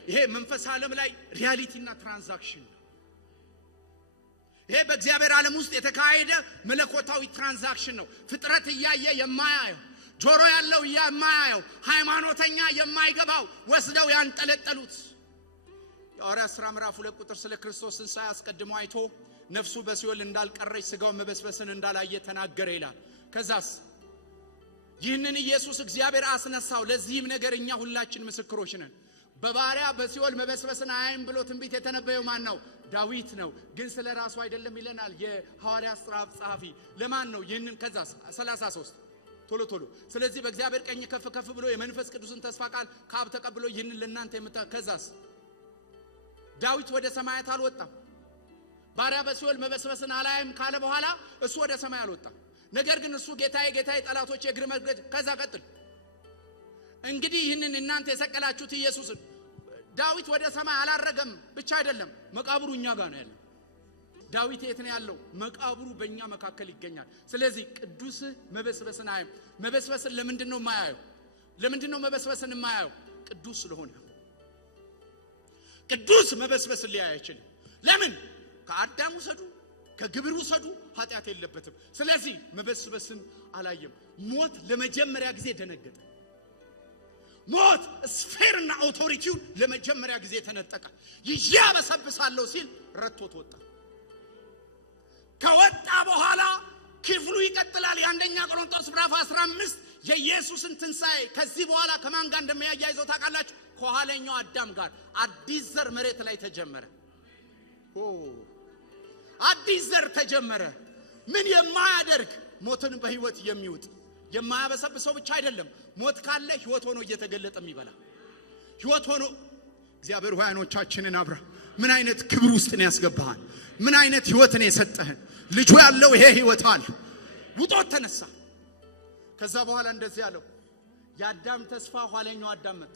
ይሄ መንፈስ ዓለም ላይ ሪያሊቲና ትራንዛክሽን ነው። ይሄ በእግዚአብሔር ዓለም ውስጥ የተካሄደ መለኮታዊ ትራንዛክሽን ነው። ፍጥረት እያየ የማያየው፣ ጆሮ ያለው የማያየው፣ ሃይማኖተኛ የማይገባው ወስደው ያንጠለጠሉት። የሐዋርያት ሥራ ምዕራፍ 2 ቁጥር ስለ ክርስቶስ ትንሣኤ አስቀድሞ አይቶ ነፍሱ በሲኦል እንዳልቀረች ሥጋው መበስበስን እንዳላየ ተናገረ ይላል። ከዛስ ይህንን ኢየሱስ እግዚአብሔር አስነሳው። ለዚህም ነገር እኛ ሁላችን ምስክሮች ነን። በባሪያ በሲኦል መበስበስን አያይም ብሎ ትንቢት የተነበየው ማን ነው? ዳዊት ነው። ግን ስለ ራሱ አይደለም ይለናል የሐዋርያት ሥራ ጸሐፊ። ለማን ነው ይህንን? ከዛስ 33 ቶሎ ስለዚህ በእግዚአብሔር ቀኝ ከፍ ከፍ ብሎ የመንፈስ ቅዱስን ተስፋ ቃል ከአብ ተቀብሎ ይህንን ለእናንተ ከዛስ ዳዊት ወደ ሰማያት አልወጣም። ባሪያ በሲኦል መበስበስን አላይም ካለ በኋላ እሱ ወደ ሰማይ አልወጣም። ነገር ግን እሱ ጌታዬ ጌታዬ ጠላቶች የእግር መርገጥ። ከዛ ቀጥል እንግዲህ ይህንን እናንተ የሰቀላችሁት ኢየሱስን ዳዊት ወደ ሰማይ አላረገም ብቻ አይደለም፣ መቃብሩ እኛ ጋር ነው ያለው። ዳዊት የት ነው ያለው? መቃብሩ በእኛ መካከል ይገኛል። ስለዚህ ቅዱስ መበስበስን አያይም። መበስበስን ለምንድን ነው የማያየው? ለምንድን ነው መበስበስን የማያየው? ቅዱስ ስለሆነ። ቅዱስ መበስበስን ሊያይ አይችልም። ለምን? ከአዳም ውሰዱ ከግብር ውሰዱ ኃጢአት የለበትም። ስለዚህ መበስበስን አላየም። ሞት ለመጀመሪያ ጊዜ ደነገጠ። ሞት ስፌርና አውቶሪቲውን ለመጀመሪያ ጊዜ ተነጠቀ። ይያበሰብሳለሁ ሲል ረቶት ወጣ። ከወጣ በኋላ ክፍሉ ይቀጥላል። የአንደኛ ቆሮንቶስ ምዕራፍ 15 የኢየሱስን ትንሣኤ ከዚህ በኋላ ከማን ጋር እንደሚያያይዘው ታውቃላችሁ? ከኋለኛው አዳም ጋር አዲስ ዘር መሬት ላይ ተጀመረ። አዲስ ዘር ተጀመረ። ምን የማያደርግ ሞትን በህይወት የሚውጥ የማያበሰብሰው ብቻ አይደለም፣ ሞት ካለ ህይወት ሆኖ እየተገለጠ የሚበላ ህይወት ሆኖ። እግዚአብሔር ሆይ ዓይኖቻችንን አብራ። ምን አይነት ክብር ውስጥ ነው ያስገባህን? ምን አይነት ህይወት ነው የሰጠህን? ልጁ ያለው ይሄ ህይወት አለ። ውጦት ተነሳ። ከዛ በኋላ እንደዚህ ያለው የአዳም ተስፋ ኋለኛው አዳም መጣ።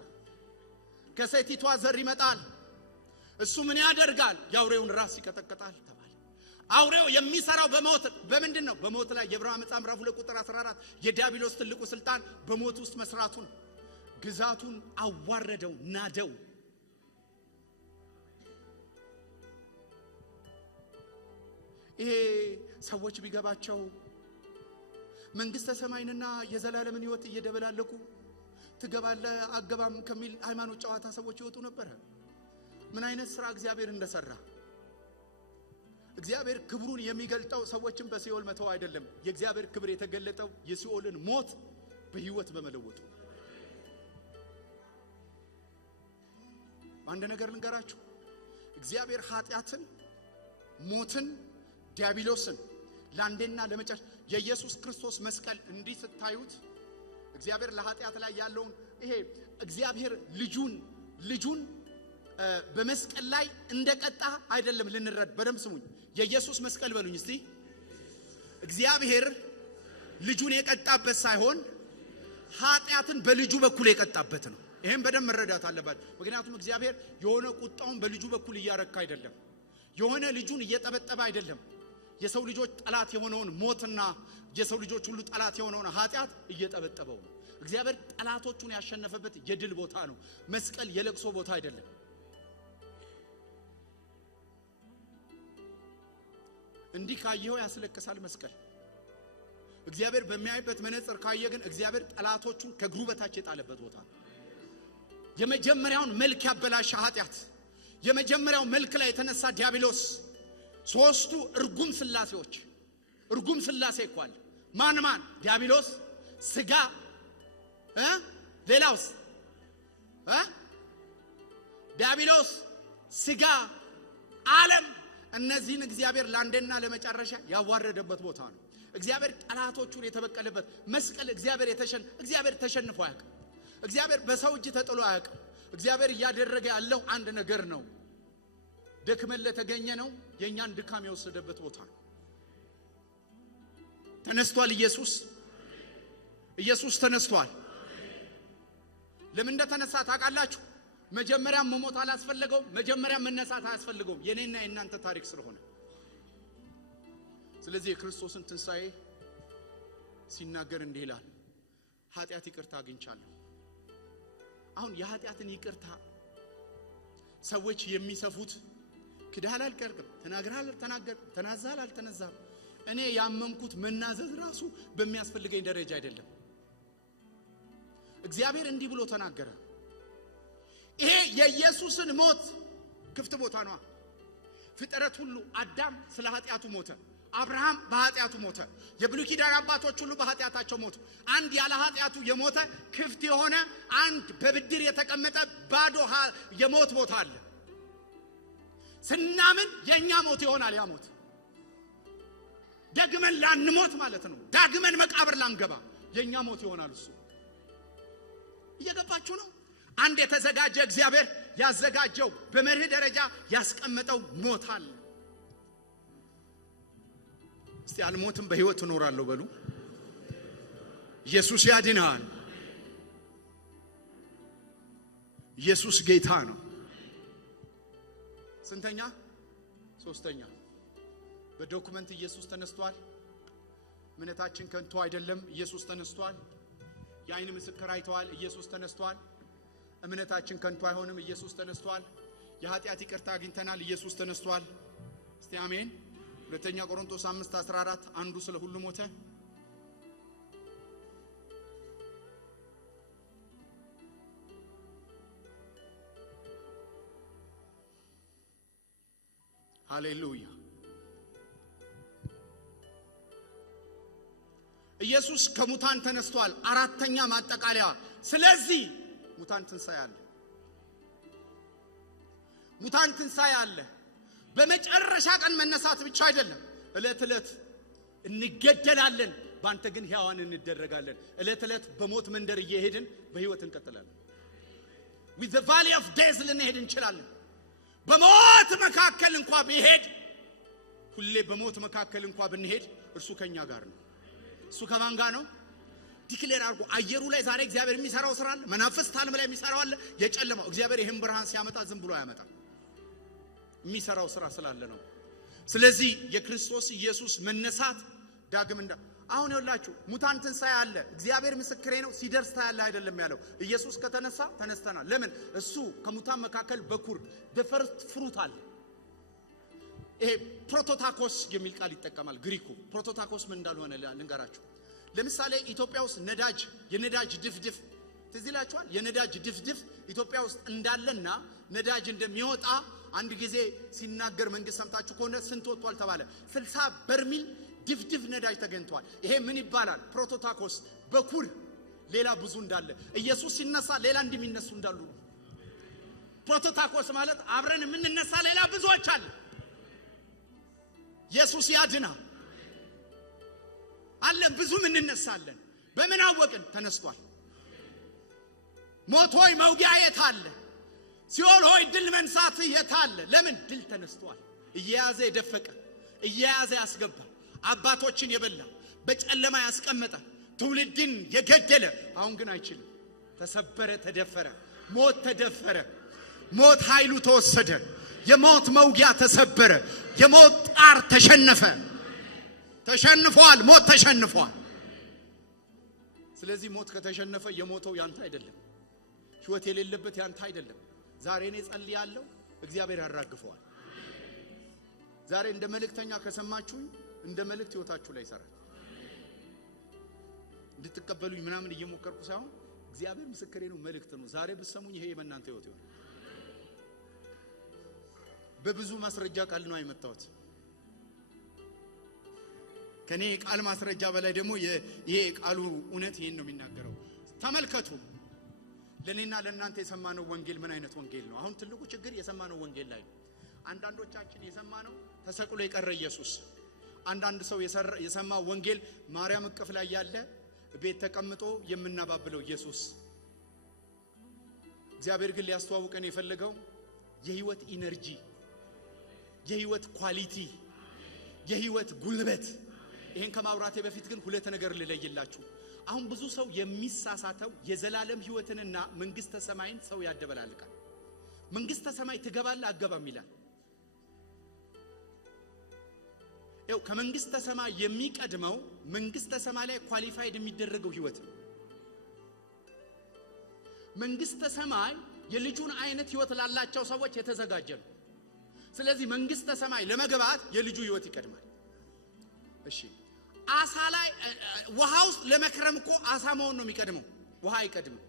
ከሴቲቷ ዘር ይመጣል። እሱ ምን ያደርጋል? የአውሬውን ራስ ይቀጠቅጣል ተባለ። አውሬው የሚሰራው በምንድን ነው? በሞት ላይ። የዕብራውያን መጽሐፍ ምዕራፍ 2 ቁጥር 14 የዲያብሎስ ትልቁ ስልጣን በሞት ውስጥ መስራቱን፣ ግዛቱን አዋረደው፣ ናደው። ይሄ ሰዎች ቢገባቸው መንግስተ ሰማይንና የዘላለምን ህይወት እየደበላለቁ ትገባለህ አገባም ከሚል ሃይማኖት ጨዋታ ሰዎች ይወጡ ነበር። ምን አይነት ስራ እግዚአብሔር እንደሰራ። እግዚአብሔር ክብሩን የሚገልጠው ሰዎችን በሲኦል መተው አይደለም። የእግዚአብሔር ክብር የተገለጠው የሲኦልን ሞት በህይወት በመለወጡ። አንድ ነገር ልንገራችሁ። እግዚአብሔር ኃጢአትን፣ ሞትን፣ ዲያብሎስን ለአንዴና ለመጨረሻ የኢየሱስ ክርስቶስ መስቀል እንዲህ ስታዩት እግዚአብሔር ለኃጢአት ላይ ያለውን ይሄ እግዚአብሔር ልጁን በመስቀል ላይ እንደቀጣ አይደለም ልንረድ። በደንብ ስሙኝ። የኢየሱስ መስቀል በሉኝ እስቲ። እግዚአብሔር ልጁን የቀጣበት ሳይሆን ኃጢአትን በልጁ በኩል የቀጣበት ነው። ይሄን በደንብ መረዳት አለባችሁ። ምክንያቱም እግዚአብሔር የሆነ ቁጣውን በልጁ በኩል እያረካ አይደለም። የሆነ ልጁን እየጠበጠበ አይደለም። የሰው ልጆች ጠላት የሆነውን ሞትና የሰው ልጆች ሁሉ ጠላት የሆነውን ኃጢአት እየጠበጠበው ነው። እግዚአብሔር ጠላቶቹን ያሸነፈበት የድል ቦታ ነው። መስቀል የለቅሶ ቦታ አይደለም። እንዲህ ካየው ያስለቅሳል መስቀል። እግዚአብሔር በሚያይበት መነጽር ካየ ግን እግዚአብሔር ጠላቶቹን ከእግሩ በታች የጣለበት ቦታ ነው። የመጀመሪያውን መልክ ያበላሸ ኃጢአት፣ የመጀመሪያው መልክ ላይ የተነሳ ዲያብሎስ ሶስቱ እርጉም ስላሴ እኮ አለ። ማን? ዲያብሎስ፣ ስጋ፣ ሌላውስ? ዲያብሎስ፣ ስጋ፣ ዓለም። እነዚህን እግዚአብሔር ለአንዴና ለመጨረሻ ያዋረደበት ቦታ ነው። እግዚአብሔር ጠላቶቹን የተበቀለበት መስቀል። እግዚአብሔር ተሸንፎ አያውቅም። እግዚአብሔር በሰው እጅ ተጥሎ አያውቅም። እግዚአብሔር እያደረገ ያለው አንድ ነገር ነው። ደክመን ለተገኘ ነው። የኛን ድካም የወሰደበት ቦታ ነው። ተነስቷል። ኢየሱስ ተነስቷል። ለምን እንደተነሳ ታውቃላችሁ? መጀመሪያም መሞት አላስፈልገውም። መጀመሪያም መነሳት አያስፈልገውም። የኔና የእናንተ ታሪክ ስለሆነ። ስለዚህ የክርስቶስን ትንሣኤ ሲናገር እንዲህ ይላል፣ ኃጢአት ይቅርታ አግኝቻለሁ። አሁን የኃጢአትን ይቅርታ ሰዎች የሚሰፉት ክዳል አልቀርቅም፣ ተናግራል አልተናገርም፣ ተናዛል አልተነዛም። እኔ ያመንኩት መናዘዝ ራሱ በሚያስፈልገኝ ደረጃ አይደለም። እግዚአብሔር እንዲህ ብሎ ተናገረ። ይሄ የኢየሱስን ሞት ክፍት ቦታ ነው። ፍጥረት ሁሉ አዳም ስለ ኃጢአቱ ሞተ። አብርሃም በኃጢአቱ ሞተ። የብሉይ ኪዳን አባቶች ሁሉ በኃጢአታቸው ሞቱ። አንድ ያለ ኃጢአቱ የሞተ ክፍት የሆነ አንድ በብድር የተቀመጠ ባዶ የሞት ቦታ አለ። ስናምን የኛ ሞት ይሆናል። ያ ሞት ደግመን ላንሞት ማለት ነው። ዳግመን መቃብር ላንገባ የኛ ሞት ይሆናል። እሱ እየገባችሁ ነው? አንድ የተዘጋጀ እግዚአብሔር ያዘጋጀው በመርህ ደረጃ ያስቀመጠው ሞት አለ። እስቲ አልሞትም በህይወት እኖራለሁ በሉ። ኢየሱስ ያድናል። ኢየሱስ ጌታ ነው። ስንተኛ? ሶስተኛ። በዶክመንት ኢየሱስ ተነስቷል። እምነታችን ከንቱ አይደለም። ኢየሱስ ተነስቷል። የዓይን ምስክር አይተዋል። ኢየሱስ ተነስቷል። እምነታችን ከንቱ አይሆንም። ኢየሱስ ተነስቷል። የኃጢአት ይቅርታ አግኝተናል። ኢየሱስ ተነስቷል። እስቲ አሜን። ሁለተኛ ቆሮንቶስ 5:14 አንዱ ስለ ሁሉ ሞተ። ሃሌሉያ። ኢየሱስ ከሙታን ተነስቷል። አራተኛ ማጠቃለያ። ስለዚህ ሙታን ትንሣኤ አለ። ሙታን ትንሣኤ አለ። በመጨረሻ ቀን መነሳት ብቻ አይደለም። እለት እለት እንገደላለን፣ ባንተ ግን ሕያዋን እንደረጋለን። እለት እለት በሞት መንደር እየሄድን በህይወት እንቀጥላለን። with the valley of death ልንሄድ እንችላለን። በሞት መካከል እንኳን ብንሄድ፣ ሁሌ በሞት መካከል እንኳን ብንሄድ እርሱ ከኛ ጋር ነው። እሱ ከማን ጋር ነው? ዲክሌር አድርጎ አየሩ ላይ ዛሬ እግዚአብሔር የሚሰራው ስራ አለ። መናፍስት ዓለም ላይ የሚሰራው አለ። የጨለማው እግዚአብሔር ይህን ብርሃን ሲያመጣ ዝም ብሎ አያመጣም። የሚሰራው ስራ ስላለ ነው። ስለዚህ የክርስቶስ ኢየሱስ መነሳት ዳግም አሁን ይኸውላችሁ ሙታን ትንሣኤ አለ። እግዚአብሔር ምስክሬ ነው። ሲደርስ ታያለ አይደለም ያለው። ኢየሱስ ከተነሳ ተነስተናል። ለምን? እሱ ከሙታን መካከል በኩር the first fruit አለ። ይሄ ፕሮቶታኮስ የሚል ቃል ይጠቀማል ግሪኩ። ፕሮቶታኮስ ምን እንዳልሆነ ልንገራችሁ። ለምሳሌ ኢትዮጵያ ውስጥ የነዳጅ ድፍድፍ ትዝ ይላችኋል። የነዳጅ ድፍድፍ ኢትዮጵያ ውስጥ እንዳለና ነዳጅ እንደሚወጣ አንድ ጊዜ ሲናገር መንግስት ሰምታችሁ ከሆነ ስንት ወጥቷል ተባለ? 60 በርሚል ድፍድፍ ነዳጅ ተገኝቷል። ይሄ ምን ይባላል? ፕሮቶታኮስ በኩር ሌላ ብዙ እንዳለ። ኢየሱስ ሲነሳ ሌላ እንደሚነሱ እንዳሉ። ፕሮቶታኮስ ማለት አብረን የምንነሳ ሌላ ብዙዎች አለ። ኢየሱስ ያድና አለን። ብዙ ምን እንነሳለን። በምን አወቅን? ተነስቷል። ሞት ሆይ መውጊያ የት አለ? ሲኦል ሆይ ድል መንሳት የት አለ? ለምን? ድል ተነስቷል። እየያዘ የደፈቀ እየያዘ ያስገባ አባቶችን የበላ በጨለማ ያስቀመጠ ትውልድን የገደለ አሁን ግን አይችልም። ተሰበረ፣ ተደፈረ። ሞት ተደፈረ። ሞት ኃይሉ ተወሰደ። የሞት መውጊያ ተሰበረ። የሞት ጣር ተሸነፈ። ተሸንፏል። ሞት ተሸንፏል። ስለዚህ ሞት ከተሸነፈ የሞተው ያንተ አይደለም። ህይወት የሌለበት ያንተ አይደለም። ዛሬ እኔ ጸልያለሁ፣ እግዚአብሔር ያራግፈዋል። ዛሬ እንደ መልእክተኛ ከሰማችሁኝ እንደ መልእክት ህይወታችሁ ላይ ይሰራል። እንድትቀበሉኝ ምናምን እየሞከርኩ ሳይሆን እግዚአብሔር ምስክሬ ነው፣ መልእክት ነው። ዛሬ ብትሰሙኝ ይሄ የእናንተ ህይወት ይሆናል። በብዙ ማስረጃ ቃል ነው የመጣሁት። ከኔ ቃል ማስረጃ በላይ ደግሞ ይሄ ቃሉ እውነት ይሄን ነው የሚናገረው። ተመልከቱ ለኔና ለእናንተ የሰማነው ወንጌል ምን አይነት ወንጌል ነው? አሁን ትልቁ ችግር የሰማነው ወንጌል ላይ ነው። አንዳንዶቻችን የሰማነው ተሰቅሎ የቀረ ኢየሱስ፣ አንዳንድ ሰው የሰማው ወንጌል ማርያም እቅፍ ላይ ያለ ቤት ተቀምጦ የምናባብለው ኢየሱስ። እግዚአብሔር ግን ሊያስተዋውቀን የፈለገው የህይወት ኢነርጂ፣ የህይወት ኳሊቲ፣ የህይወት ጉልበት። ይሄን ከማውራቴ በፊት ግን ሁለት ነገር ልለይላችሁ። አሁን ብዙ ሰው የሚሳሳተው የዘላለም ህይወትንና መንግስተ ሰማይን ሰው ያደበላልቃል። መንግስተ ሰማይ ትገባለህ አገባም ይላል። ያው ከመንግስተ ሰማይ የሚቀድመው መንግስተ ሰማይ ላይ ኳሊፋይድ የሚደረገው ህይወት ነው። መንግስተ ሰማይ የልጁን አይነት ህይወት ላላቸው ሰዎች የተዘጋጀ ነው። ስለዚህ መንግስተ ሰማይ ለመግባት የልጁ ህይወት ይቀድማል። እሺ አሳ ላይ ውሃ ውስጥ ለመክረም እኮ አሳ መሆን ነው የሚቀድመው፣ ውሃ አይቀድምም።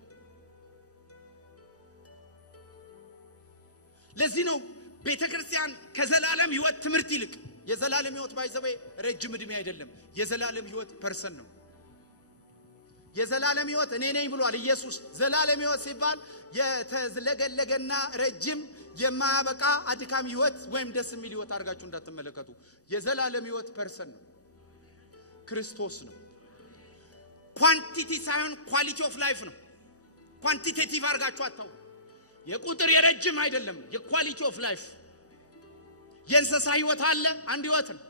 ለዚህ ነው ቤተክርስቲያን ከዘላለም ህይወት ትምህርት ይልቅ የዘላለም ህይወት ባይዘበይ ረጅም እድሜ አይደለም፣ የዘላለም ህይወት ፐርሰን ነው። የዘላለም ህይወት እኔ ነኝ ብሏል ኢየሱስ። ዘላለም ህይወት ሲባል የተዝለገለገና ረጅም የማያበቃ አድካሚ ህይወት ወይም ደስ የሚል ህይወት አድርጋችሁ እንዳትመለከቱ። የዘላለም ህይወት ፐርሰን ነው፣ ክርስቶስ ነው። ኳንቲቲ ሳይሆን ኳሊቲ ኦፍ ላይፍ ነው። ኳንቲቴቲቭ አድርጋችሁ አታው። የቁጥር የረጅም አይደለም፣ የኳሊቲ ኦፍ ላይፍ። የእንስሳ ህይወት አለ፣ አንድ ህይወት ነው።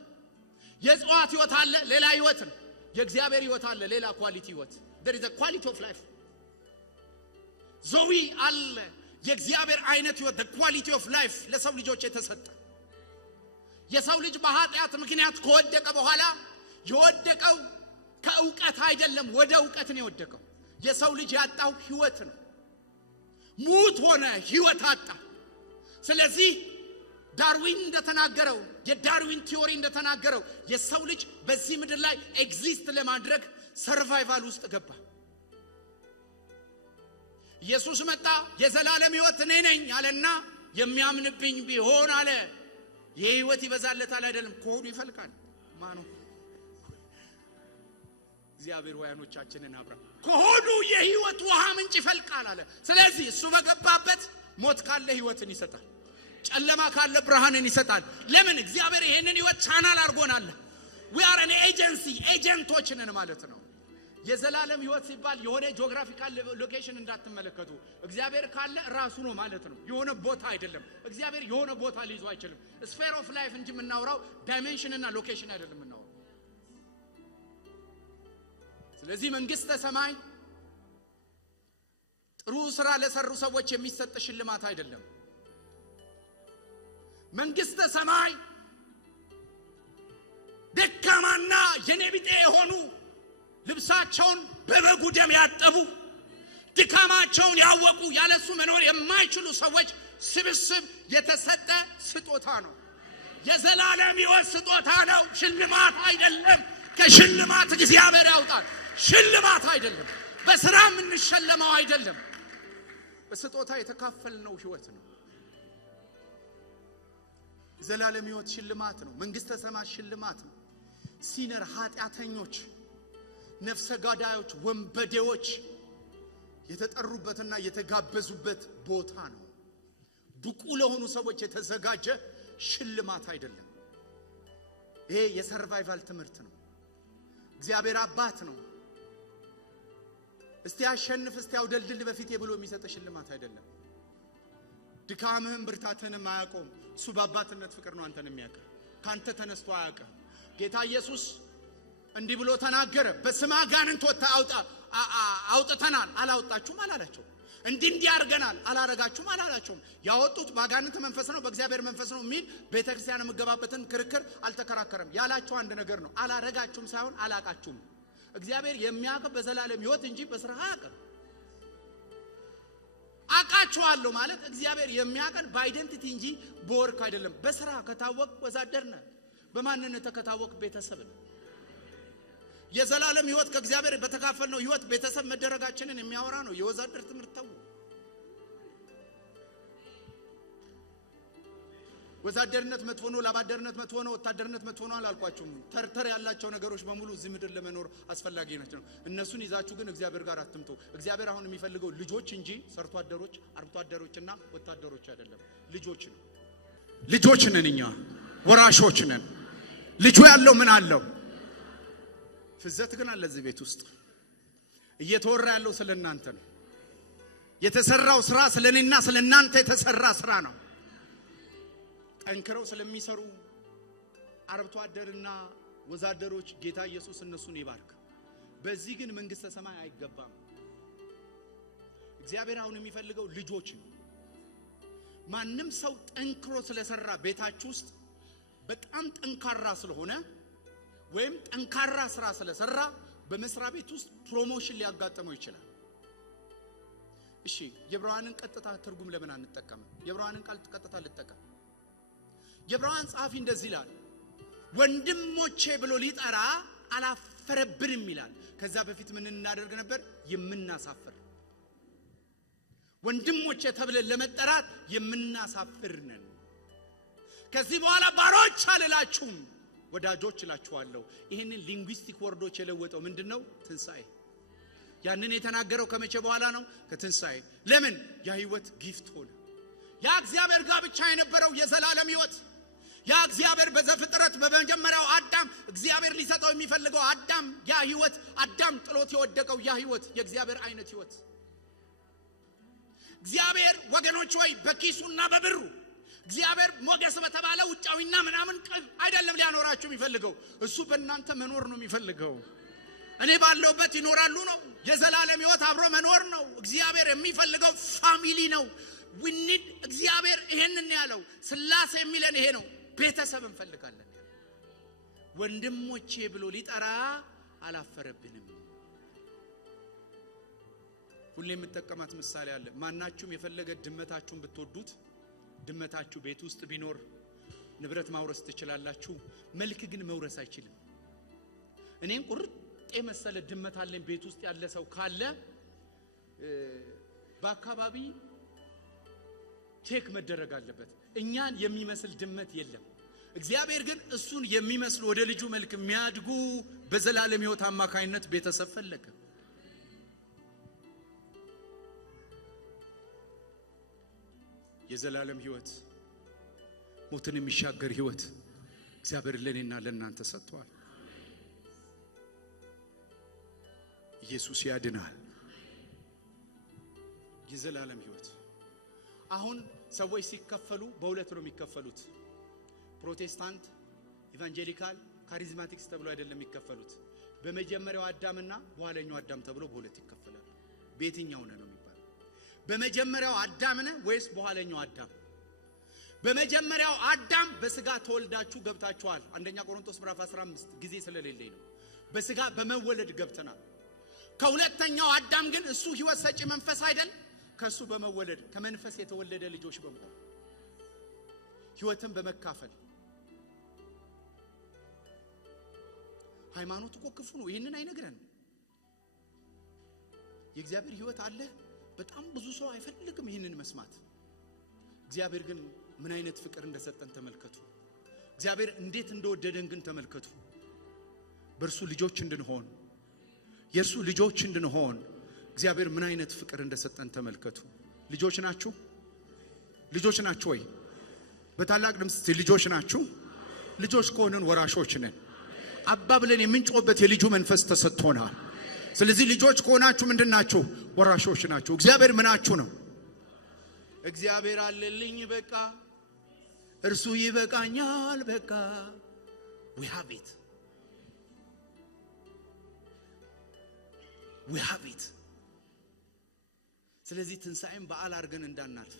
የእጽዋት ህይወት አለ፣ ሌላ ህይወት ነው። የእግዚአብሔር ህይወት አለ፣ ሌላ ኳሊቲ ህይወት። there is a quality of life። ዞዊ አለ፣ የእግዚአብሔር አይነት ህይወት፣ the quality of life ለሰው ልጆች የተሰጠ። የሰው ልጅ በኃጢአት ምክንያት ከወደቀ በኋላ የወደቀው ከእውቀት አይደለም፣ ወደ እውቀት ነው የወደቀው። የሰው ልጅ ያጣው ህይወት ነው። ሙት ሆነ፣ ህይወት አጣ። ስለዚህ ዳርዊን እንደተናገረው፣ የዳርዊን ቲዮሪ እንደተናገረው የሰው ልጅ በዚህ ምድር ላይ ኤግዚስት ለማድረግ ሰርቫይቫል ውስጥ ገባ። ኢየሱስ መጣ፣ የዘላለም ህይወት እኔ ነኝ አለና የሚያምንብኝ ቢሆን አለ የህይወት ይበዛለታል። አይደለም ከሆዱ ይፈልቃል። ማኑ እግዚአብሔር ወያኖቻችንን አብራ ከሆዱ የህይወት ውሃ ምንጭ ይፈልቃል አለ። ስለዚህ እሱ በገባበት ሞት ካለ ህይወትን ይሰጣል፣ ጨለማ ካለ ብርሃንን ይሰጣል። ለምን? እግዚአብሔር ይሄንን ህይወት ቻናል አድርጎናል። we are an agency፣ ኤጀንቶች ነን ማለት ነው። የዘላለም ህይወት ሲባል የሆነ ጂኦግራፊካል ሎኬሽን እንዳትመለከቱ። እግዚአብሔር ካለ ራሱ ነው ማለት ነው፣ የሆነ ቦታ አይደለም። እግዚአብሔር የሆነ ቦታ ሊይዞ አይችልም። ስፌር ኦፍ ላይፍ እንጂ የምናወራው ዳይሜንሽን እና ሎኬሽን አይደለም የምናወራው። ስለዚህ መንግስተ ሰማይ ጥሩ ስራ ለሰሩ ሰዎች የሚሰጥ ሽልማት አይደለም። መንግስተ ሰማይ ደካማና የኔቢጤ የሆኑ ልብሳቸውን በበጉ ደም ያጠቡ ድካማቸውን ያወቁ ያለሱ መኖር የማይችሉ ሰዎች ስብስብ የተሰጠ ስጦታ ነው። የዘላለም ህይወት ስጦታ ነው፣ ሽልማት አይደለም። ከሽልማት እግዚአብሔር ያውጣል። ሽልማት አይደለም፣ በስራ የምንሸለመው አይደለም። በስጦታ የተካፈልነው ህይወት ነው። ዘላለም ህይወት ሽልማት ነው። መንግስተ ሰማይ ሽልማት ነው። ሲነር ኃጢአተኞች፣ ነፍሰ ገዳዮች፣ ወንበዴዎች የተጠሩበትና የተጋበዙበት ቦታ ነው። ብቁ ለሆኑ ሰዎች የተዘጋጀ ሽልማት አይደለም። ይሄ የሰርቫይቫል ትምህርት ነው። እግዚአብሔር አባት ነው። እስቲ አሸንፍ፣ እስቲ አውደልድል በፊቴ ብሎ የሚሰጥ ሽልማት አይደለም። ድካምህን ብርታትህንም አያውቀውም። እሱ በአባትነት ፍቅር ነው አንተን የሚያውቅ፣ ካንተ ተነስቶ አያውቅም። ጌታ ኢየሱስ እንዲህ ብሎ ተናገረ። በስመ አጋንንት አውጥተናል፣ አላወጣችሁም አላላቸው። እንዲህ አድርገናል፣ አላረጋችሁም አላላቸውም። ያወጡት በአጋንንት መንፈስ ነው በእግዚአብሔር መንፈስ ነው የሚል ቤተክርስቲያን የምገባበትን ክርክር አልተከራከረም። ያላቸው አንድ ነገር ነው፣ አላረጋችሁም ሳይሆን አላቃችሁም። እግዚአብሔር የሚያውቅ በዘላለም ህይወት እንጂ በስራ አያውቅም። አቃችኋለሁ ማለት እግዚአብሔር የሚያውቀን በአይደንቲቲ እንጂ በወርክ አይደለም። በስራ ከታወቅ ወዛደር ነህ፣ በማንነት ከታወቅ ቤተሰብ ነህ። የዘላለም ህይወት ከእግዚአብሔር በተካፈልነው ህይወት ቤተሰብ መደረጋችንን የሚያወራ ነው። የወዛደር ትምህርት ተው። ወዛደርነት መጥፎ ነው፣ ላባደርነት መጥፎ ነው፣ ወታደርነት መጥፎ ነው አላልኳችሁም። ተርተር ያላቸው ነገሮች በሙሉ እዚህ ምድር ለመኖር አስፈላጊ ናቸው። እነሱን ይዛችሁ ግን እግዚአብሔር ጋር አትምጡ። እግዚአብሔር አሁን የሚፈልገው ልጆች እንጂ ሰርቶ አደሮች፣ አርብቶ አደሮችና ወታደሮች አይደለም። ልጆች ነው። ልጆች ነን እኛ፣ ወራሾች ነን። ልጁ ያለው ምን አለው? ፍዘት ግን አለ እዚህ ቤት ውስጥ። እየተወራ ያለው ስለናንተ ነው። የተሰራው ስራ ስለኔና ስለናንተ የተሰራ ስራ ነው። ጠንክረው ስለሚሰሩ አርብቶ አደርና ወዛደሮች ጌታ ኢየሱስ እነሱን ይባርክ። በዚህ ግን መንግስተ ሰማይ አይገባም። እግዚአብሔር አሁን የሚፈልገው ልጆች ነው። ማንም ሰው ጠንክሮ ስለሰራ ቤታችሁ ውስጥ በጣም ጠንካራ ስለሆነ ወይም ጠንካራ ስራ ስለሰራ በመስሪያ ቤት ውስጥ ፕሮሞሽን ሊያጋጥመው ይችላል። እሺ የዕብራውያንን ቀጥታ ትርጉም ለምን አንጠቀምም? የዕብራውያንን ቃል ቀጥታ ልጠቀም። የዕብራውያን ጸሐፊ እንደዚህ ይላል፣ ወንድሞቼ ብሎ ሊጠራ አላፈረብንም ይላል። ከዛ በፊት ምን እናደርግ ነበር? የምናሳፍር። ወንድሞቼ ተብለን ለመጠራት የምናሳፍር ነን። ከዚህ በኋላ ባሮች አልላችሁም ወዳጆች እላችኋለሁ። ይሄንን ሊንጉስቲክ ወርዶች የለወጠው ምንድነው? ትንሣኤ። ያንን የተናገረው ከመቼ በኋላ ነው? ከትንሣኤ። ለምን? ያ ህይወት ጊፍት ሆነ። ያ እግዚአብሔር ጋር ብቻ የነበረው የዘላለም ህይወት፣ ያ እግዚአብሔር በዘፍጥረት በመጀመሪያው አዳም እግዚአብሔር ሊሰጠው የሚፈልገው አዳም፣ ያ ህይወት አዳም ጥሎት የወደቀው ያ ህይወት የእግዚአብሔር አይነት ህይወት። እግዚአብሔር ወገኖች ወይ በኪሱና በብሩ እግዚአብሔር ሞገስ በተባለ ውጫዊና ምናምን ቅል አይደለም ሊያኖራችሁ የሚፈልገው። እሱ በእናንተ መኖር ነው የሚፈልገው። እኔ ባለውበት ይኖራሉ ነው። የዘላለም ህይወት አብሮ መኖር ነው እግዚአብሔር የሚፈልገው። ፋሚሊ ነው። ዊኒድ እግዚአብሔር ይሄንን ያለው ስላሴ የሚለን ይሄ ነው። ቤተሰብ እንፈልጋለን። ወንድሞቼ ብሎ ሊጠራ አላፈረብንም። ሁሌ የምጠቀማት ምሳሌ አለ። ማናችሁም የፈለገ ድመታችሁን ብትወዱት ድመታችሁ ቤት ውስጥ ቢኖር ንብረት ማውረስ ትችላላችሁ። መልክ ግን መውረስ አይችልም። እኔን ቁርጥ የመሰለ ድመት አለኝ ቤት ውስጥ ያለ ሰው ካለ በአካባቢ ቼክ መደረግ አለበት። እኛን የሚመስል ድመት የለም። እግዚአብሔር ግን እሱን የሚመስሉ ወደ ልጁ መልክ የሚያድጉ በዘላለም ህይወት አማካይነት ቤተሰብ ፈለገ። የዘላለም ህይወት፣ ሞትን የሚሻገር ህይወት እግዚአብሔር ለኔና ለእናንተ ሰጥቷል። ኢየሱስ ያድናል። የዘላለም ህይወት። አሁን ሰዎች ሲከፈሉ በሁለት ነው የሚከፈሉት። ፕሮቴስታንት፣ ኢቫንጀሊካል፣ ካሪዝማቲክስ ተብሎ አይደለም የሚከፈሉት። በመጀመሪያው አዳምና በኋለኛው አዳም ተብሎ በሁለት ይከፈላሉ። በየትኛው ነው የሚባለው? በመጀመሪያው አዳም ነው ወይስ በኋለኛው አዳም? በመጀመሪያው አዳም በስጋ ተወልዳችሁ ገብታችኋል። አንደኛ ቆሮንቶስ ምዕራፍ 15 ጊዜ ስለሌለኝ ነው። በስጋ በመወለድ ገብተናል። ከሁለተኛው አዳም ግን እሱ ህይወት ሰጪ መንፈስ አይደል? ከሱ በመወለድ ከመንፈስ የተወለደ ልጆች በመሆን ህይወትን በመካፈል። ሃይማኖት እኮ ክፉ ነው። ይሄንን አይነግረን። የእግዚአብሔር ህይወት አለ። በጣም ብዙ ሰው አይፈልግም ይሄንን መስማት። እግዚአብሔር ግን ምን አይነት ፍቅር እንደሰጠን ተመልከቱ። እግዚአብሔር እንዴት እንደወደደን ግን ተመልከቱ። በእርሱ ልጆች እንድንሆን፣ የእርሱ ልጆች እንድንሆን እግዚአብሔር ምን አይነት ፍቅር እንደሰጠን ተመልከቱ። ልጆች ናችሁ? ልጆች ናችሁ ወይ? በታላቅ ድምፅ ልጆች ናችሁ? ልጆች ከሆነን ወራሾች ነን። አባ ብለን የምንጮህበት የልጁ መንፈስ ተሰጥቶናል። ስለዚህ ልጆች ከሆናችሁ ምንድናችሁ? ወራሾች ናችሁ። እግዚአብሔር ምናችሁ ነው? እግዚአብሔር አለልኝ በቃ እርሱ ይበቃኛል በቃ we have it we have it። ስለዚህ ትንሣኤን በዓል አድርገን እንዳናልፍ።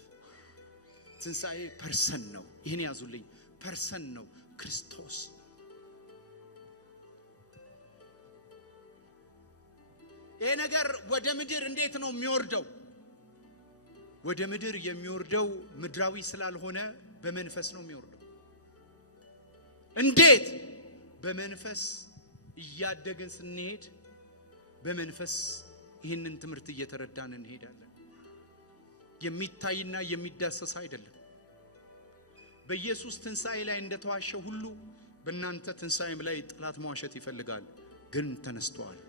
ትንሣኤ ፐርሰን ነው። ይሄን ያዙልኝ፣ ፐርሰን ነው ክርስቶስ። ይሄ ነገር ወደ ምድር እንዴት ነው የሚወርደው? ወደ ምድር የሚወርደው ምድራዊ ስላልሆነ በመንፈስ ነው የሚወርደው። እንዴት? በመንፈስ እያደግን ስንሄድ በመንፈስ ይህንን ትምህርት እየተረዳን እንሄዳለን። የሚታይና የሚዳሰስ አይደለም። በኢየሱስ ትንሣኤ ላይ እንደተዋሸው ሁሉ በእናንተ ትንሣኤም ላይ ጠላት መዋሸት ይፈልጋል። ግን ተነስተዋል።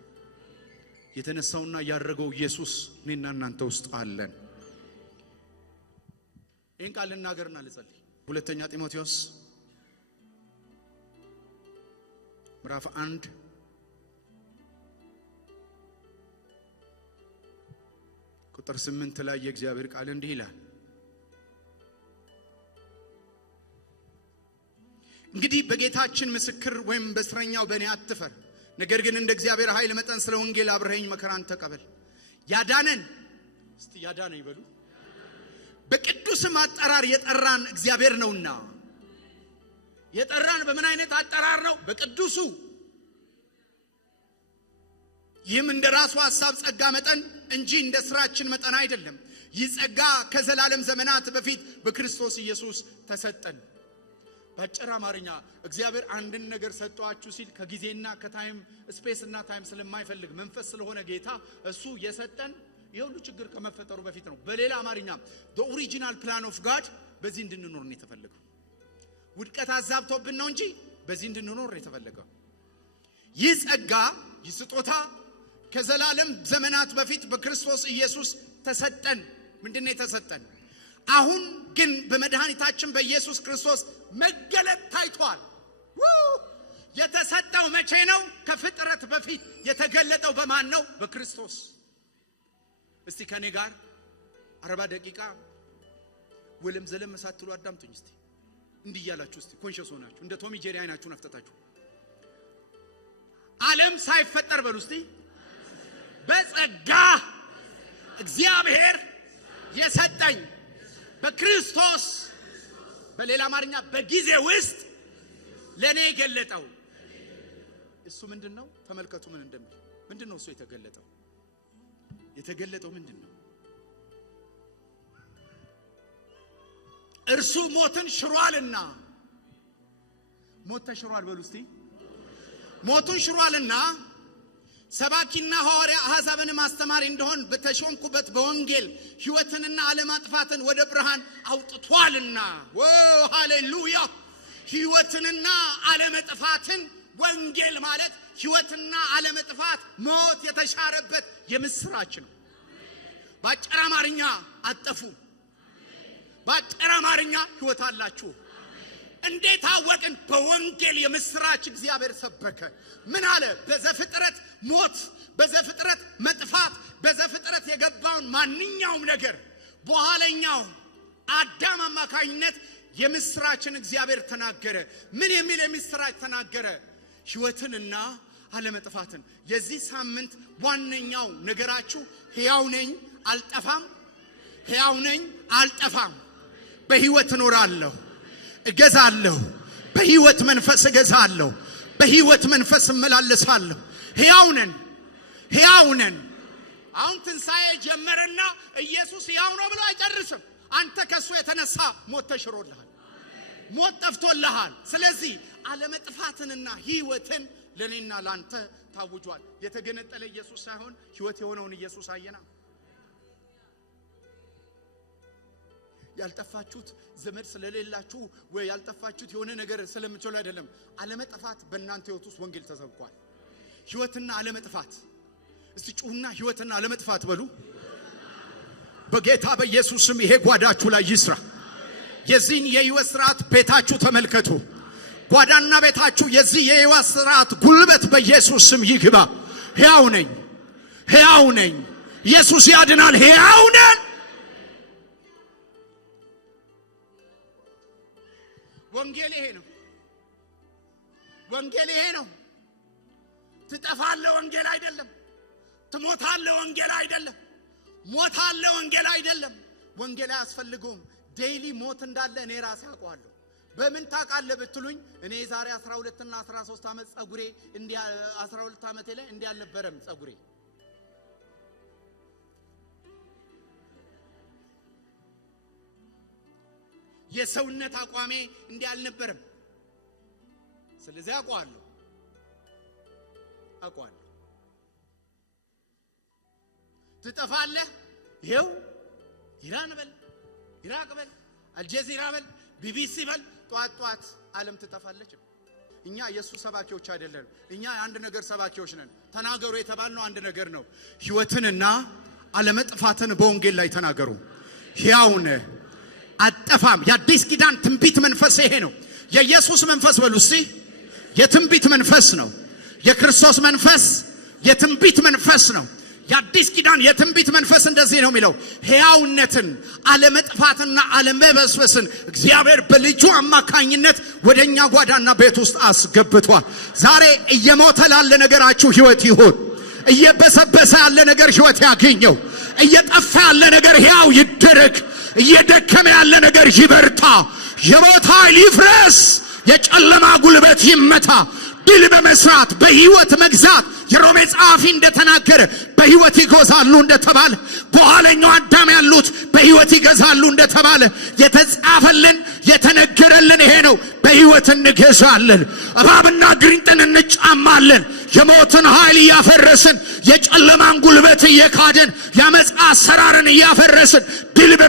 የተነሳውና ያረገው ኢየሱስ እኔና እናንተ ውስጥ አለን። ይህን ቃል ልናገርና ልጸልይ። ሁለተኛ ጢሞቴዎስ ምዕራፍ 1 ቁጥር 8 ላይ የእግዚአብሔር ቃል እንዲህ ይላል፣ እንግዲህ በጌታችን ምስክር ወይም በእስረኛው በእኔ አትፈር፣ ነገር ግን እንደ እግዚአብሔር ኃይል መጠን ስለ ወንጌል አብረኸኝ መከራን ተቀበል። ያዳነን እስቲ ያዳነ ይበሉ። በቅዱስም አጠራር የጠራን እግዚአብሔር ነውና። የጠራን በምን አይነት አጠራር ነው? በቅዱሱ። ይህም እንደ ራሱ ሐሳብ ጸጋ መጠን እንጂ እንደ ስራችን መጠን አይደለም። ይህ ጸጋ ከዘላለም ዘመናት በፊት በክርስቶስ ኢየሱስ ተሰጠን። በአጭር አማርኛ እግዚአብሔር አንድን ነገር ሰጧችሁ ሲል ከጊዜና ከታይም ስፔስና ታይም ስለማይፈልግ መንፈስ ስለሆነ ጌታ እሱ የሰጠን የሁሉ ችግር ከመፈጠሩ በፊት ነው። በሌላ አማርኛ the original plan of God በዚህ እንድንኖር ነው የተፈለገው። ውድቀት አዛብቶብን ነው እንጂ በዚህ እንድንኖር ነው የተፈለገው። ይህ ጸጋ፣ ይህ ስጦታ ከዘላለም ዘመናት በፊት በክርስቶስ ኢየሱስ ተሰጠን። ምንድነው የተሰጠን? አሁን ግን በመድኃኒታችን በኢየሱስ ክርስቶስ መገለጥ ታይቷል። የተሰጠው መቼ ነው? ከፍጥረት በፊት የተገለጠው በማን ነው? በክርስቶስ። እስቲ ከኔ ጋር 40 ደቂቃ ወለም ዘለም ሳትሉ አዳምጡኝ። እስቲ እንዲህ ያላችሁ እስቲ ኮንሺየስ ሆናችሁ እንደ ቶሚ ጄሪ አይናችሁን አፍጠጣችሁ ዓለም ሳይፈጠር በሉ እስቲ በጸጋ እግዚአብሔር የሰጠኝ በክርስቶስ፣ በሌላ አማርኛ በጊዜ ውስጥ ለኔ የገለጠው እሱ ምንድነው? ተመልከቱ ምን እንደሚል። ምንድነው እሱ የተገለጠው? የተገለጠው ምንድነው? እርሱ ሞትን ሽሯልና። ሞት ተሽሯል በሉ እስቲ። ሞቱን ሽሯልና ሰባኪና ሐዋርያ አሕዛብን ማስተማሪ እንደሆን በተሾምኩበት በወንጌል ሕይወትንና ዓለማጥፋትን ወደ ብርሃን አውጥቷልና። ሃሌሉያ! ሕይወትንና ዓለማጥፋትን ወንጌል ማለት ሕይወትና ዓለማጥፋት ሞት የተሻረበት የምስራች ነው። በአጭር አማርኛ አጠፉ፣ በአጭር አማርኛ ሕይወት አላችሁ። እንዴት አወቅን? በወንጌል የምስራች እግዚአብሔር ሰበከ። ምን አለ? በዘፍጥረት ሞት፣ በዘፍጥረት መጥፋት፣ በዘፍጥረት የገባውን ማንኛውም ነገር በኋለኛው አዳም አማካኝነት የምስራችን እግዚአብሔር ተናገረ። ምን የሚል የምስራች ተናገረ? ሕይወትንና ዓለማጥፋትን። የዚህ ሳምንት ዋነኛው ነገራችሁ ሕያው ነኝ አልጠፋም፣ ሕያው ነኝ አልጠፋም፣ በሕይወት እኖራለሁ፣ እገዛለሁ፣ በሕይወት መንፈስ እገዛለሁ፣ በሕይወት መንፈስ እመላለሳለሁ። ሕያው ነን፣ ሕያው ነን። አሁን ትንሣኤ ጀመረና ኢየሱስ ሕያው ነው ብሎ አይጨርስም። አንተ ከሱ የተነሳ ሞት ተሽሮልሃል፣ ሞት ጠፍቶልሃል። ስለዚህ ዓለማጥፋትንና ሕይወትን ለኔና ላንተ ታውጇል። የተገነጠለ ኢየሱስ ሳይሆን ሕይወት የሆነውን ኢየሱስ አየና። ያልጠፋችሁት ዘመድ ስለሌላችሁ ወይ ያልጠፋችሁት የሆነ ነገር ስለምትችሉ አይደለም። ዓለማጥፋት በእናንተ ሕይወት ውስጥ ወንጌል ተሰብኳል። ሕይወትና ዓለማጥፋት። እስቲ ጩሁና ሕይወትና ዓለማጥፋት በሉ። በጌታ በኢየሱስ ስም ይሄ ጓዳችሁ ላይ ይስራ። የዚህን የሕይወት ሥርዓት ቤታችሁ ተመልከቱ። ጓዳና ቤታችሁ የዚህ የሕይወት ሥርዓት ጉልበት በኢየሱስ ስም ይግባ። ሕያው ነኝ፣ ሕያው ነኝ። ኢየሱስ ያድናል። ሕያው ነን። ወንጌል ይሄ ነው። ወንጌል ይሄ ነው። ትጠፋለህ ወንጌል አይደለም። ትሞታለህ ወንጌል አይደለም። ሞታለህ ወንጌል አይደለም። ወንጌል አያስፈልገውም። ዴይሊ ሞት እንዳለ እኔ ራሴ አውቀዋለሁ። በምን ታውቃለህ ብትሉኝ እኔ ዛሬ 12 እና 13 ዓመት ጸጉሬ እንዲያ 12 ዓመቴ ላይ እንዲያልነበረም ጸጉሬ የሰውነት አቋሜ እንዲያልነበረም። ስለዚህ አውቀዋለሁ። ትጠፋለህ። ይሄው ኢራን በል፣ ኢራቅ በል፣ አልጀዚራ በል፣ ቢቢሲ በል ጧት ዓለም ትጠፋለች። እኛ ኢየሱስ ሰባኪዎች አይደለም። እኛ አንድ ነገር ሰባኪዎች ነን። ተናገሩ የተባልነው አንድ ነገር ነው። ሕይወትንና ዓለመጥፋትን በወንጌል ላይ ተናገሩ። ሕያው ነህ አጠፋም። የአዲስ ኪዳን ትንቢት መንፈስ ይሄ ነው። የኢየሱስ መንፈስ በሉ እስቲ የትንቢት መንፈስ ነው። የክርስቶስ መንፈስ የትንቢት መንፈስ ነው። የአዲስ ኪዳን የትንቢት መንፈስ እንደዚህ ነው የሚለው፣ ሕያውነትን ዓለመጥፋትና ዓለመበስበስን እግዚአብሔር በልጁ አማካኝነት ወደኛ ጓዳና ቤት ውስጥ አስገብቷል። ዛሬ እየሞተ ላለ ነገራችሁ ሕይወት ይሁን። እየበሰበሰ ያለ ነገር ሕይወት ያገኘው። እየጠፋ ያለ ነገር ሕያው ይደረግ። እየደከመ ያለ ነገር ይበርታ። የሞት ኃይል ይፍረስ። የጨለማ ጉልበት ይመታ። ድል በመስራት በሕይወት መግዛት የሮሜ ጸሐፊ እንደተናገረ በሕይወት ይገዛሉ እንደተባለ በኋለኛው አዳም ያሉት በሕይወት ይገዛሉ እንደተባለ የተጻፈልን የተነገረልን ይሄ ነው። በሕይወት እንገዛለን። እባብና ግንጥን እንጫማለን። የሞትን ኃይል እያፈረስን የጨለማን ጉልበት እየካደን ያመጻ አሰራርን እያፈረስን ድል